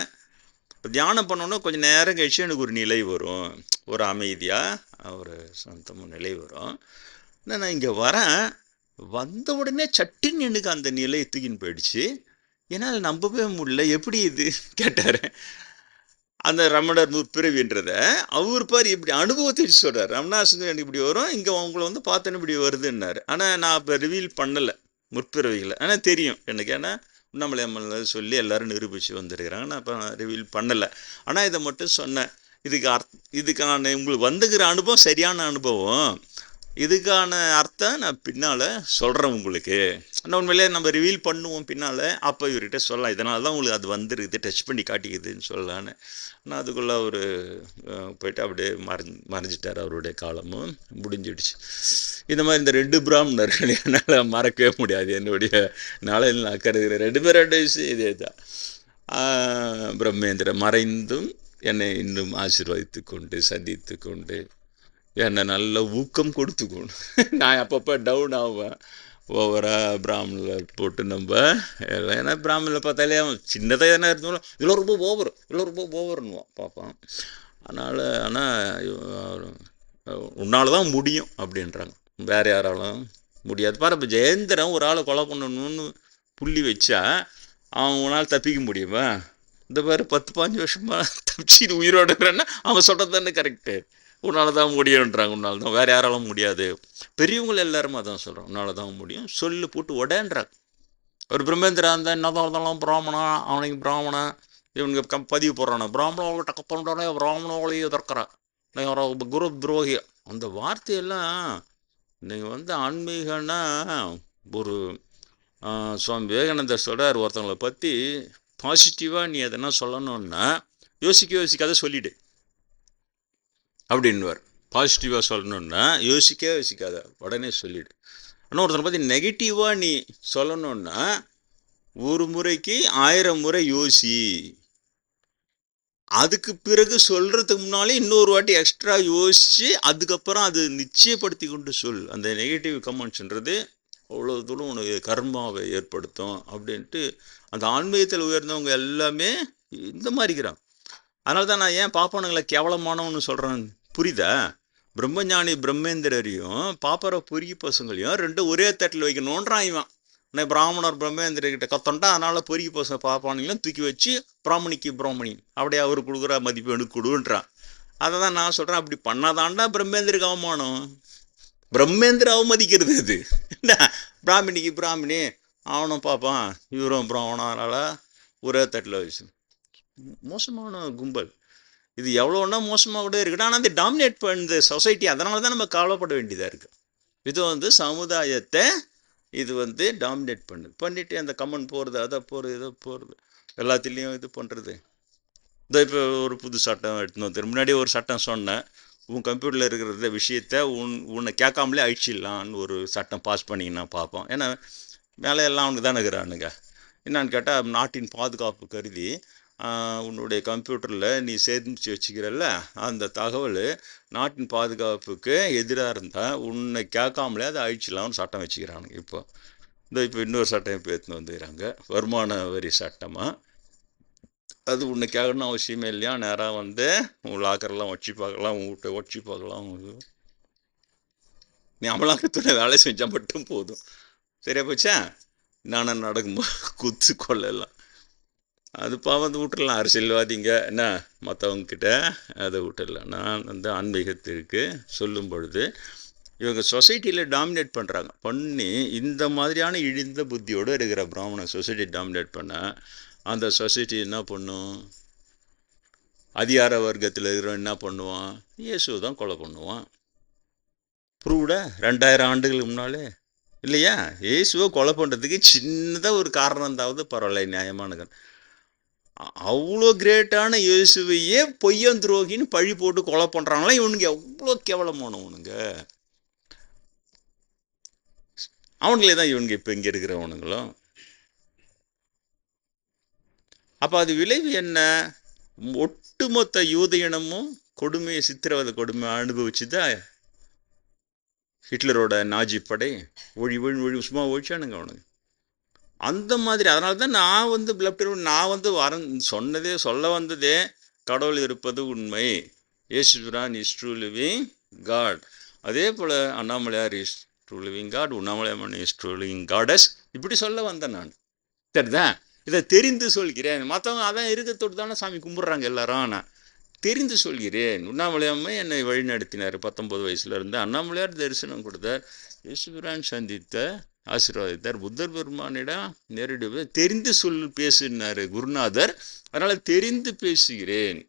இப்போ தியானம் பண்ணோன்னா கொஞ்சம் நேரம் கழிச்சு எனக்கு ஒரு நிலை வரும், ஒரு அமைதியாக ஒரு சொந்தமாக நிலை வரும். நான் இங்கே வரேன், வந்த உடனே சட்டுன்னு எனக்கு அந்த நிலை தூக்கின்னு போயிடுச்சு. என்னால் நம்பவே முடியல, எப்படி இது கேட்டார். அந்த ரமணர் முற்பிறவின்றத அவர் பாரு இப்படி அனுபவத்தை சொல்கிறார். ரமணாசிரமம் எனக்கு இப்படி வரும், இங்கே உங்களை வந்து பார்த்தோன்னு இப்படி வருதுன்னாரு. ஆனால் நான் இப்போ ரிவீல் பண்ணலை முற்பிறவிகளை, ஆனால் தெரியும் எனக்கு. ஏன்னா உண்ணாமலை அம்மன் சொல்லி எல்லோரும் நிரூபித்து வந்துருக்கிறாங்க. நான் இப்போ ரிவீல் பண்ணலை, ஆனால் இதை மட்டும் சொன்னேன். இதுக்கான உங்களுக்கு வந்துக்கிற அனுபவம் சரியான அனுபவம், இதுக்கான அர்த்தம் நான் பின்னால் சொல்கிறேன் உங்களுக்கு. ஆனால் உண்மையிலே நம்ம ரிவீல் பண்ணுவோம் பின்னால், அப்போ இவர்கிட்ட சொல்லலாம், இதனால தான் உங்களுக்கு அது வந்துருக்குது, டச் பண்ணி காட்டிக்குதுன்னு சொல்லலான்னு. ஆனால் அதுக்குள்ளே அவர் போயிட்டு அப்படியே மறைஞ்சிட்டார், அவருடைய காலமும் முடிஞ்சிடுச்சு. இந்த மாதிரி இந்த 2 பிராமணர்கள் என்னால் மறக்கவே முடியாது. என்னுடைய நாளையில் நான் கருதுகிறேன் 2 பேரோட விஷயம் இதே தான். பிரம்மேந்திர மறைந்தும் என்னை இன்னும் ஆசீர்வதித்து கொண்டு சந்தித்து கொண்டு என்னை நல்ல ஊக்கம் கொடுத்துக்கணும். நான் அப்பப்போ டவுன் ஆவேன், ஓவராக பிராமணில் போட்டு நம்ம எல்லாம். ஏன்னா பிராமணில் பார்த்தாலே சின்னதாக என்ன இருந்தாலும் இதில் ரொம்ப ஓவர்னுவான் பார்ப்பான். ஆனால் உன்னால் தான் முடியும் அப்படின்றாங்க, வேறு யாராலும் முடியாது. பாரு, இப்போ ஜெயேந்திரன் ஒரு ஆளை கொலை பண்ணணும்னு புள்ளி வச்சா அவனால் தப்பிக்க முடியுமா? இந்த மாதிரி 10-15 வருஷமாக தப்பிச்சு உயிரோடு இருக்கிறேன்னா அவங்க சொல்கிறது தானே கரெக்டு. உன்னால் தான் முடியுன்றாங்க, உன்னால் தான், வேறு யாராலும் முடியாது. பெரியவங்களை எல்லாருமே அதான் சொல்கிறோம், உன்னால் தான் முடியும், சொல்லு போட்டு உடன்றாங்க. ஒரு பிரம்மேந்திரா இருந்தால் என்னதான் இருந்தாலும் பிராமணா, அவனுக்கு பிராமணன், இவனுக்கு பதிவு போடுறானே பிராமணோட டக்க பண்ணுறானே, பிராமணோலையும் எதிர்க்கிறான், நீங்கள் குரு துரோகி. அந்த வார்த்தையெல்லாம் நீங்கள் வந்து ஆன்மீகன்னா ஒரு சுவாமி விவேகானந்தர் சொல்கிறார், ஒருத்தவங்களை பற்றி பாசிட்டிவாக நீ எதனா சொல்லணுன்னா யோசிக்காத சொல்லிவிடு அப்படின்வார். பாசிட்டிவாக சொல்லணுன்னா யோசிக்காத உடனே சொல்லிவிடு. ஆனால் ஒருத்தனை பற்றி நெகட்டிவாக நீ சொல்லணுன்னா ஒரு முறைக்கு 1000 முறை யோசி, அதுக்கு பிறகு சொல்கிறதுக்கு முன்னாலே இன்னொரு வாட்டி எக்ஸ்ட்ரா யோசித்து அதுக்கப்புறம் அது நிச்சயப்படுத்தி கொண்டு சொல். அந்த நெகட்டிவ் கமெண்ட்ஸ்ன்றது அவ்வளோ தூரம் உனக்கு கர்மாவை ஏற்படுத்தும் அப்படின்ட்டு அந்த ஆன்மீகத்தில் உயர்ந்தவங்க எல்லாமே இந்த மாதிரி இருக்கிறாங்க. அதனால தான் நான் ஏன் பாப்பானுங்களை கேவலமானவன்னு சொல்கிறேன், புரியுதா? பிரம்மஞானி பிரம்மேந்திரரையும் பாப்பர பொறுக்கி பசங்களையும் 2 ஒரே தட்டில் வைக்கணுன்றான் இவன். நான் பிராமணர் பிரம்மேந்திரர்கிட்ட கத்தண்டா, அதனால் பொறுக்கி பசங்க பாப்பானுங்களும் தூக்கி வச்சு பிராமணி அப்படியே அவர் கொடுக்குற மதிப்பு எனக்கு கொடுன்றான். அதை தான் நான் சொல்கிறேன், அப்படி பண்ணாதான்டா பிரம்மேந்திரக்கு அவமானம். பிரம்மேந்திர அவமதிக்கிறது அது. என்ன பிராமணி அவனும் பார்ப்பான், இவரும் பிராமணம், அதனால் ஒரே தட்டில் வச்சு மோசமான கும்பல். இது எவ்வளோன்னா மோசமாக கூட இருக்குது. ஆனால் அது டாமினேட் பண்ணுது சொசைட்டி. அதனால தான் நம்ம கவலைப்பட வேண்டியதாக இருக்குது. இது வந்து சமுதாயத்தை இது வந்து டாமினேட் பண்ணிட்டு அந்த கமெண்ட் போகிறது, அதை போகிறது, இதை போகிறது, எல்லாத்துலேயும் இது பண்ணுறது. இந்த இப்போ ஒரு புது சட்டம் எடுத்துன்னு வந்து முன்னாடி ஒரு சட்டம் சொன்னேன், உன் கம்ப்யூட்டரில் இருக்கிற விஷயத்த உன்னை கேட்காமலே அழிச்சிடலான்னு ஒரு சட்டம் பாஸ் பண்ணிங்கன்னா பார்ப்போம். ஏன்னா மேலே எல்லாம் அவனுக்கு தானே இருக்கிறானுங்க. என்னான்னு கேட்டால், நாட்டின் பாதுகாப்பு கருதி உன்னுடைய கம்ப்யூட்டரில் நீ சேமித்து வச்சுக்கிறல்ல அந்த தகவல் நாட்டின் பாதுகாப்புக்கு எதிராக இருந்தால் உன்னை கேட்காமலே அதை அழிச்சிடலாம்னு சட்டம் வச்சுக்கிறானுங்க. இப்போ இன்னொரு சட்டம் இப்போ எடுத்துன்னு வந்துக்கிறாங்க, வருமான வரி சட்டமாக. அது உன்னை கேட்கணும்னு அவசியமே இல்லையா, நேராக வந்து உன் லாக்கரெல்லாம் வச்சு பார்க்கலாம், உன் வீட்டை வச்சு பார்க்கலாம், நீ அமலாக்கத்துல வேலை செஞ்சால் மட்டும் போதும். சரியா போச்சா? நானும் நடக்கும்போது குத்து கொள்ளலாம், அது பாவம் விட்டுடலாம். அரசியல்வாதிங்க என்ன மற்றவங்கக்கிட்ட அதை விட்டுடலாம். நான் வந்து ஆன்மீகத்திற்கு சொல்லும் பொழுது இவங்க சொசைட்டியில் டாமினேட் பண்ணி இந்த மாதிரியான இழிந்த புத்தியோடு இருக்கிற பிராமண சொசைட்டி டாமினேட் பண்ண அந்த சொசைட்டி என்ன பண்ணும்? அதிகார வர்க்கத்தில் இருக்கிறவன் என்ன பண்ணுவான்? இயேசுவை தான் கொலை பண்ணுவான். ப்ரூவ்டா 2000 ஆண்டுகளுக்கு முன்னாலே இல்லையா? இயேசுவை கொலை பண்ணுறதுக்கு சின்னதாக ஒரு காரணம் இருந்தாவது பரவாயில்ல, நியாயமான. அவ்வளோ கிரேட்டான இயேசுவையே பொய்யன் துரோகின்னு பழி போட்டு கொலை பண்ணுறாங்களா இவனுங்க? எவ்வளோ கேவலமானவனுங்க அவனுங்களே தான் இவனுங்க இப்போ இங்கே இருக்கிறவனுங்களும். அப்போ அது விளைவு என்ன? ஒட்டுமொத்த யூத இனமும் கொடுமையை, சித்திரவதை கொடுமை அனுபவிச்சு தான் ஹிட்லரோட நாஜி படை சும்மா ஒழிச்சானுங்க அவனுங்க. அந்த மாதிரி. அதனால தான் நான் சொல்ல வந்ததே கடவுள் இருப்பது உண்மை, இயேசுபிரான் இஸ் ட்ரூ லிவிங் காட். அதே போல் Annamalaiyar is true living god, Unnamalaiyamman is true living gods, இப்படி சொல்ல வந்தேன் நான். சரிதான், இதை தெரிந்து சொல்கிறேன். மற்றவங்க அதான் இருக்கிறதோடு தானே சாமி கும்பிட்றாங்க எல்லாரும். நான் தெரிந்து சொல்கிறேன். உண்ணாமலையம்மை என்னை வழி நடத்தினார் 19 வயசுல இருந்து. அண்ணாமலையார் தரிசனம் கொடுத்தார், இயேசுபிரான் சந்தித்த ஆசீர்வாதித்தார், புத்தர் பெருமானிடம் நேரடி தெரிந்து பேசினார் குருநாதர். அதனால் தெரிந்து பேசுகிறேன்.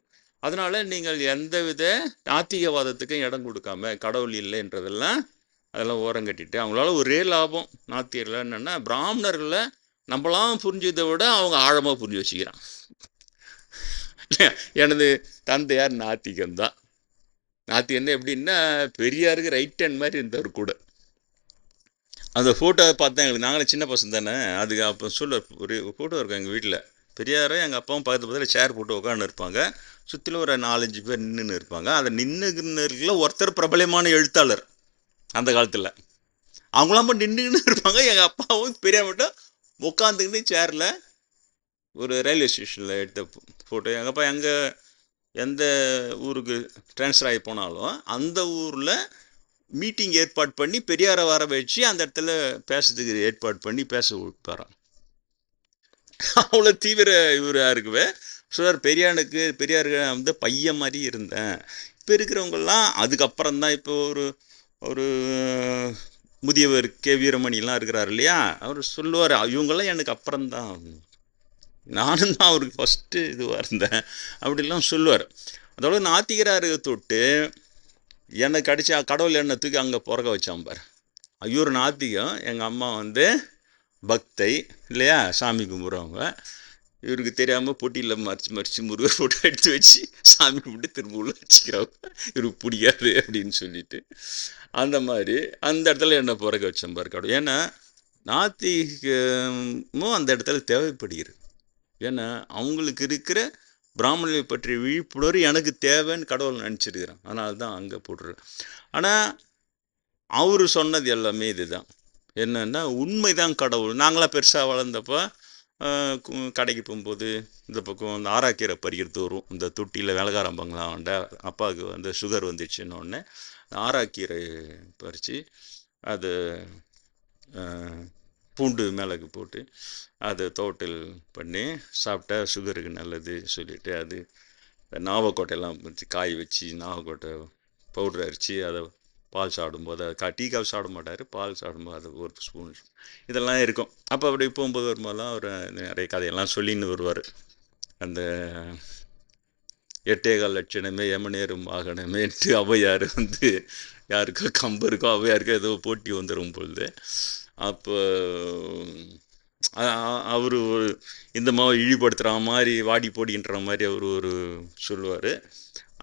அதனால் நீங்கள் எந்தவித நாத்திகவாதத்துக்கும் இடம் கொடுக்காம, கடவுள் இல்லைன்றதெல்லாம் அதெல்லாம் ஓரம் கட்டிட்டு, அவங்களால ஒரே லாபம் நாத்திகர்கள் என்னென்னா, பிராமணர்களை நம்மளாம் புரிஞ்சதை விட அவங்க ஆழமாக புரிஞ்சு வச்சுக்கிறான். எனது தந்தையார் நாத்திகம்தான். நாத்திகம்னா எப்படின்னா, பெரியாருக்கு ரைட் ஹேண்ட் மாதிரி இருந்தவர் கூட. அந்த ஃபோட்டோவை பார்த்தா எங்களுக்கு, நாங்களே சின்ன பசங்க தானே, அதுக்கு அப்போ ஒரு ஃபோட்டோ இருக்கும் எங்கள் வீட்டில். பெரியாரும் எங்கள் அப்பாவும் பக்கத்தில் சேர் போட்டு உட்காந்து இருப்பாங்க, சுற்றிலும் ஒரு 4-5 பேர் நின்றுன்னு இருப்பாங்க. அதை நின்றுல ஒருத்தர் பிரபலமான எழுத்தாளர் அந்த காலத்தில். அவங்களாம் போய் நின்றுன்னு இருப்பாங்க. எங்கள் அப்பாவும் பெரியா மட்டும் உட்காந்துக்கிட்டு சேரில், ஒரு ரயில்வே ஸ்டேஷனில் எடுத்த ஃபோட்டோ. எங்கள் அப்பா எந்த ஊருக்கு ட்ரான்ஸ்ஃபர் ஆகி போனாலும் அந்த ஊரில் மீட்டிங் ஏற்பாடு பண்ணி பெரியாரை வர வச்சு அந்த இடத்துல பேசுறதுக்கு ஏற்பாடு பண்ணி பேச விட்டாராம். அவ்வளோ தீவிர இவராக இருக்குவே. சார் பெரியாருக்கு பையன் மாதிரி இருந்தேன். இப்போ இருக்கிறவங்கெல்லாம் அதுக்கப்புறம் தான், இப்போ ஒரு முதியவர் வீரமணிலாம் இருக்கிறார் இல்லையா, அவர் சொல்லுவார், இவங்கெல்லாம் எனக்கு அப்புறம்தான், நானும் தான் அவருக்கு ஃபஸ்ட்டு இதுவாக இருந்தேன் அப்படிலாம் சொல்லுவார். அதோட நாத்திகராக தொட்டு எனக்கு அடித்து கடவுள் என்னை தூக்கி அங்கே பிறக்க வச்சாம்பார். ஐயோரு நாத்திகம், எங்கள் அம்மா பக்தை இல்லையா, சாமி கும்பிட்றவங்க. இவருக்கு தெரியாமல் பொட்டியில் மறித்து முருகர் ஃபோட்டோ எடுத்து வச்சு சாமி கும்பிட்டு திரும்ப உள்ள வச்சுக்கிறவங்க, இவருக்கு பிடிக்காது அப்படின்னு சொல்லிட்டு. அந்த மாதிரி அந்த இடத்துல என்னை பிறக்க வச்சம்பார் கடவுள். ஏன்னா நாத்திகமும் அந்த இடத்துல தேவைப்படுகிறது. ஏன்னா அவங்களுக்கு இருக்கிற பிராமணர்களை பற்றிய விழிப்புணர்வு எனக்கு தேவைன்னு கடவுள் நினச்சிருக்கிறான். அதனால தான் அங்கே போட்டுருக்கேன். ஆனால் அவர் சொன்னது எல்லாமே இதுதான், என்னென்னா உண்மைதான் கடவுள். நாங்களாம் பெருசாக வளர்ந்தப்போ கடைக்கு போகும்போது இந்த பக்கம் இந்த ஆராக்கீரை பறிக்கிறது வரும். இந்த தொட்டியில் வேலைக்காரம்பங்களாம் அப்பாவுக்கு சுகர் வந்துச்சுன்னொடனே ஆராக்கீரை பறித்து அது பூண்டு மிளகு போட்டு அதை தோட்டல் பண்ணி சாப்பிட்டா சுகருக்கு நல்லது சொல்லிவிட்டு, அது நாவக்கோட்டையெல்லாம் வச்சு காய வச்சு நாவக்கோட்டை பவுடர் அரிச்சு அதை பால் சாப்பிடும்போது, அதை டீ காஃபி சாப்பிட மாட்டார், பால் சாப்பிடும்போது அது ஒரு ஸ்பூன் இதெல்லாம் இருக்கும். அப்போ அப்படி போகும்போது வரும்போதெல்லாம் அவர் நிறைய கதையெல்லாம் சொல்லின்னு வருவார். அந்த 8 லட்சணமே யமனேறும் வாகனமேன்ட்டு ஔவையார் யாருக்கோ கம்பருக்கோ ஔவையாருக்கோ ஏதோ போட்டி வந்துடும் பொழுது, அப்போ அவர் இந்த மாதிரி இழிப்படுத்துகிற மாதிரி வாடி போடின்ற மாதிரி அவர் சொல்லுவார்.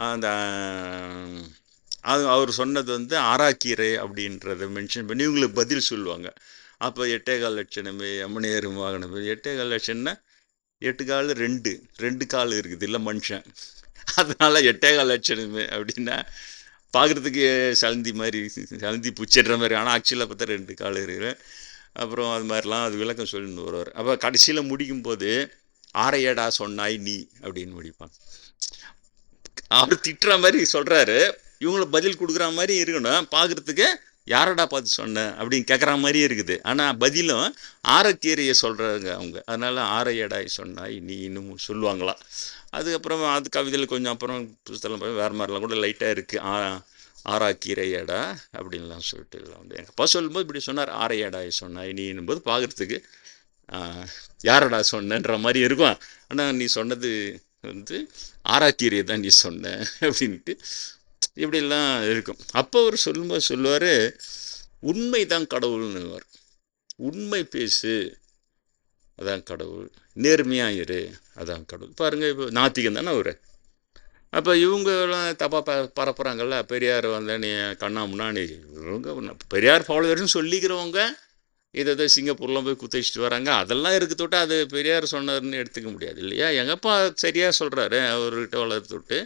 அந்த அவர் சொன்னது ஆராக்கீரை அப்படின்றத மென்ஷன் பண்ணி இவங்களுக்கு பதில் சொல்லுவாங்க. அப்போ 8 லட்சணமே யமனேறும் வாகனமே, 8 லட்சம்னா 8 கால் 2 கால் இருக்குது இல்லை மனுஷன், அதனால 8 லட்சணமே அப்படின்னா பார்க்குறதுக்கு சலந்தி பூச்சிடுற மாதிரி, ஆனால் ஆக்சுவலாக பார்த்தா 2 கால் இருக்குது. அப்புறம் அது மாதிரிலாம் அது விளக்கம் சொல்லின்னு வருவார். அப்போ கடைசியில் முடிக்கும்போது ஆரையடா சொன்னாய் நீ அப்படின்னு முடிப்பாங்க. அவர் திட்டுற மாதிரி சொல்கிறாரு, இவங்கள பதில் கொடுக்குற மாதிரி இருக்கணும், பார்க்குறதுக்கு யாரடா பார்த்து சொன்னேன் அப்படின்னு கேட்குற மாதிரியே இருக்குது. ஆனால் பதிலும் ஆரக்கீரையை சொல்கிறாங்க அவங்க. அதனால் ஆரையடாய் சொன்னாய் நீ இன்னும் சொல்லுவாங்களாம். அதுக்கப்புறம் அது கவிதையில் கொஞ்சம் அப்புறம் புத்தகம் வேறு மாதிரிலாம் கூட லைட்டாக இருக்குது. ஆராக்கீரையடா அப்படின்லாம் சொல்லிட்டு எங்கள் அப்பா சொல்லும்போது இப்படி சொன்னார், ஆரையடாய் சொன்னாய் நீ போது பார்க்குறதுக்கு யாரடா சொன்னன்ற மாதிரி இருக்கும். ஆனால் நீ சொன்னது வந்து ஆராக்கீரியை தான் நீ சொன்ன அப்படின்ட்டு இப்படிலாம் இருக்கும். அப்போ அவர் சொல்லும்போது சொல்லுவார், உண்மை தான் கடவுள்னுவார். உண்மை பேசு, அதான் கடவுள். நேர்மையாக இரு, அதான் கடவுள். பாருங்கள், இப்போ நாத்திகம் தானே அவர். அப்போ இவங்கெல்லாம் தப்பாக பரப்புகிறாங்கல்ல, பெரியார் வந்து நீ கண்ணா முன்னாடி இவங்க பெரியார் ஃபாலோவர்ஸ்னு சொல்லிக்கிறவங்க இதை சிங்கப்பூர்லாம் போய் குத்திச்சிட்டு வராங்க. அதெல்லாம் இருக்கு தொட்டு அது பெரியார் சொன்னார்னு எடுத்துக்க முடியாது இல்லையா? எங்கப்பா சரியாக சொல்கிறாரு, அவர்கிட்ட வளர்த்து விட்டு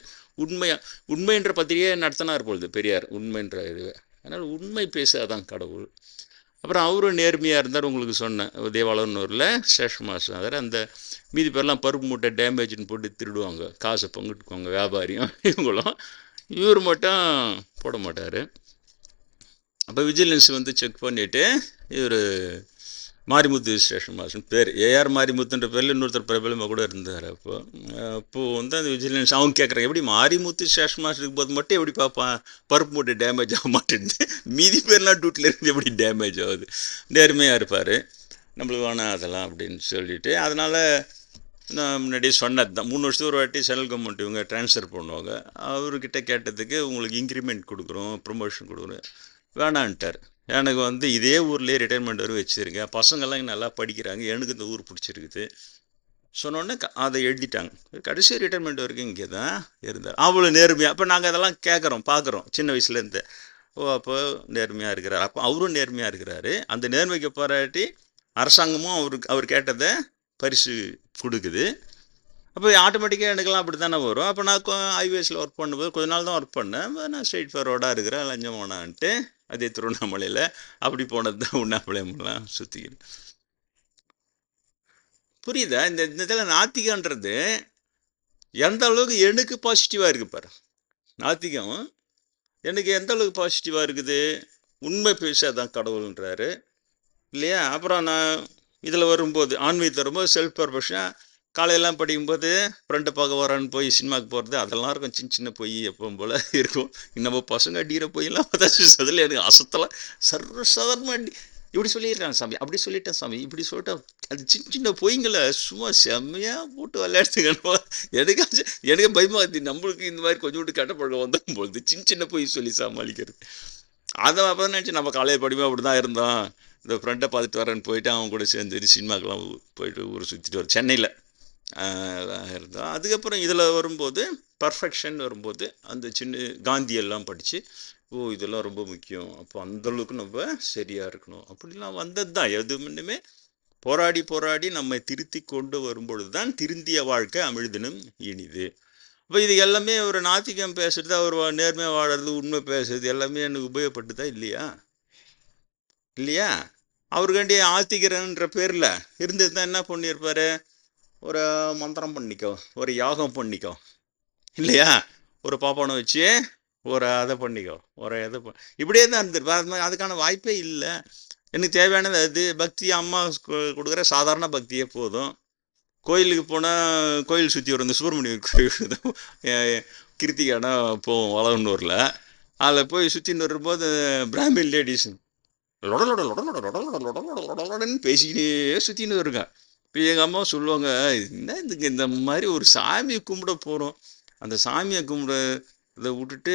உண்மைன்ற பத்திரிகையை நடத்தினார் பொழுது பெரியார், உண்மைன்ற இது. அதனால் உண்மை பேச அதான் கடவுள். அப்புறம் அவரும் நேர்மையாக இருந்தார். உங்களுக்கு சொன்னேன், தேவாலயனூரில் சேஷமாசனார். அந்த மீதி பேர்லாம் பருப்பு மூட்டை டேமேஜ்னு போட்டு திருடுவாங்க, காசை பங்கிட்டுக்குவாங்க வியாபாரியும் இவங்களும். இவர் மட்டும் போட மாட்டார். அப்போ விஜிலன்ஸ் வந்து செக் பண்ணிவிட்டு இவர் மாரிமுத்து ஸ்டேஷன் மாஸ்டர் பேர் ஏஆர் மாரிமுத்துன்ற பேரில் இன்னொருத்தர் பிரபலமாக கூட இருந்தார். அப்போது வந்து அந்த விஜிலன்ஸ் அவங்க கேட்குறாங்க, எப்படி மாரிமுத்து ஸ்டேஷன் மாஸ்டருக்கு போது மட்டும் எப்படி பார்ப்பான் பருப்பு மூட்டை டேமேஜ் ஆக மாட்டேங்குது, மீதி பேர்லாம் டியூட்டியில் இருந்து எப்படி டேமேஜ் ஆகுது? நேர்மையாக இருப்பார், நம்மளுக்கு வேணாம் அதெல்லாம் அப்படின்னு சொல்லிட்டு. அதனால் நான் முன்னாடியே சொன்னது தான், 3 வருஷத்துக்கு ஒரு வாட்டி சென்ட்ரல் கவர்மெண்ட் இவங்க ட்ரான்ஸ்ஃபர் பண்ணுவாங்க. அவர்கிட்ட கேட்டதுக்கு உங்களுக்கு இன்க்ரிமெண்ட் கொடுக்குறோம், ப்ரொமோஷன் கொடுக்குறோம், வேணான்ட்டார். எனக்கு வந்து இதே ஊர்லேயே ரிட்டைர்மெண்ட் வரை வச்சுருங்க, பசங்கள்லாம் நல்லா படிக்கிறாங்க, எனக்கு இந்த ஊர் பிடிச்சிருக்குது சொன்னோடனே அதை எழுதிட்டாங்க. கடைசி ரிட்டைர்மெண்ட் வரைக்கும் இங்கே தான் இருந்தார். அவ்வளோ நேர்மையாக. அப்போ நாங்கள் அதெல்லாம் கேட்குறோம், பார்க்குறோம் சின்ன வயசுலேருந்து. ஓ, அப்போ நேர்மையாக இருக்கிறார். அப்போ அவரும் நேர்மையாக இருக்கிறாரு. அந்த நேர்மைக்கு பாராட்டி அரசாங்கமும் அவர் கேட்டதை பரிசு கொடுக்குது. அப்போ ஆட்டோமேட்டிக்காக எனக்கெல்லாம் அப்படி தானே வரும். அப்போ நான் ஐவிஎஸில் ஒர்க் பண்ணும்போது கொஞ்ச நாள் தான் ஒர்க் பண்ணேன். நான் ஸ்ட்ரெயிட் ஃபார்வர்டாக இருக்கிறேன், லஞ்சம் போனான்ட்டு அதே திருவண்ணாமலையில் அப்படி போனது தான் உண்ணாமலையெல்லாம் சுற்றிக்கிறேன். புரியுதா? இந்த இதில் நாத்திகன்றது எந்த அளவுக்கு எனக்கு பாசிட்டிவாக இருக்குது பாரு. நாத்திகம் எனக்கு எந்த அளவுக்கு பாசிட்டிவாக இருக்குது. உண்மை பேசாதான் கடவுள்ன்றாரு இல்லையா? அப்புறம் நான் இதில் வரும்போது ஆன்மீகத்தில் வரும்போது செல்ஃப் பர்பஷன் காலையெல்லாம் படிக்கும்போது ஃப்ரெண்டை பார்க்க வரான்னு போய் சினிமாவுக்கு போகிறது அதெல்லாம் இருக்கும், சின்ன சின்ன பொய் எப்பவும் போல் இருக்கும். நம்ம பசங்க அடிக்கிற பொய்யெல்லாம் அதில் எனக்கு அசத்தலாம் சர்வசாதாரணமாக அடி இப்படி சொல்லிடுறாங்க சாமி, அப்படி சொல்லிட்டேன் சாமி, இப்படி சொல்லிட்டேன். அது சின்ன சின்ன பொய்ங்களை சும்மா செம்மையாக போட்டு விளையாடுத்துக்கணும். எனக்கு பயமாகுது, நம்மளுக்கு இந்த மாதிரி கொஞ்சம் விட்டு கெட்ட பழக்கம் வந்தால் போகுது சின்ன சின்ன பொய் சொல்லி சமாளிக்கிறது. அதை அப்போ நினச்சி நம்ம காலையில் படிப்போம் அப்படி தான் இருந்தோம். இந்த ஃப்ரெண்டை பார்த்துட்டு வரேன்னு போயிட்டு அவங்க கூட சேர்ந்து சினிமாக்கெல்லாம் போயிட்டு ஊரை சுற்றிட்டு வர சென்னையில் இருந்தோம். அதுக்கப்புறம் இதில் வரும்போது பர்ஃபெக்ஷன் வரும்போது அந்த சின்ன காந்தியெல்லாம் படித்து, ஓ இதெல்லாம் ரொம்ப முக்கியம், அப்போ அந்தளவுக்கு நம்ம சரியாக இருக்கணும் அப்படிலாம் வந்தது தான். எதுவுமே போராடி போராடி நம்மை திருத்தி கொண்டு வரும்பொழுது தான் திருந்திய வாழ்க்கை அமிழ்தினும் இனிது. இப்போ இது எல்லாமே ஒரு நாத்திகம் பேசுறது, அவர் நேர்மையாக வாழறது, உண்மை பேசுறது எல்லாமே எனக்கு உபயோகப்பட்டுதா இல்லையா? இல்லையா? அவருக்காண்டி ஆத்திக்கிறன்ற பேரில் இருந்தது தான் என்ன பண்ணியிருப்பார், ஒரு மந்திரம் பண்ணிக்கோ, ஒரு யாகம் பண்ணிக்கோ இல்லையா, ஒரு பாப்பானை வச்சு ஒரு அதை பண்ணிக்கோ, ஒரு இதை இப்படியே தான் இருந்துருப்பா. அதுக்கான வாய்ப்பே இல்லை. எனக்கு தேவையானது அது பக்தி, அம்மா கொடுக்குற சாதாரண பக்தியே போதும். கோயிலுக்கு போனால் கோயில் சுற்றி வரும், இந்த சுப்பிரமணிய கோயில் கிருத்திகானா போவோம் வளவனூரில், அதில் போய் சுற்றின்னு வரும்போது பிராமின் லேடிஸ் லொடலோட லொடலோட லொடலோட லொடலோட லொடலோடன்னு பேசிக்கிட்டே சுற்றின்னு வருங்க. இப்போ எங்கள் அம்மா சொல்லுவாங்க, என்ன இதுக்கு இந்த மாதிரி ஒரு சாமியை கும்பிட போகிறோம், அந்த சாமியை கும்பிட இதை விட்டுட்டு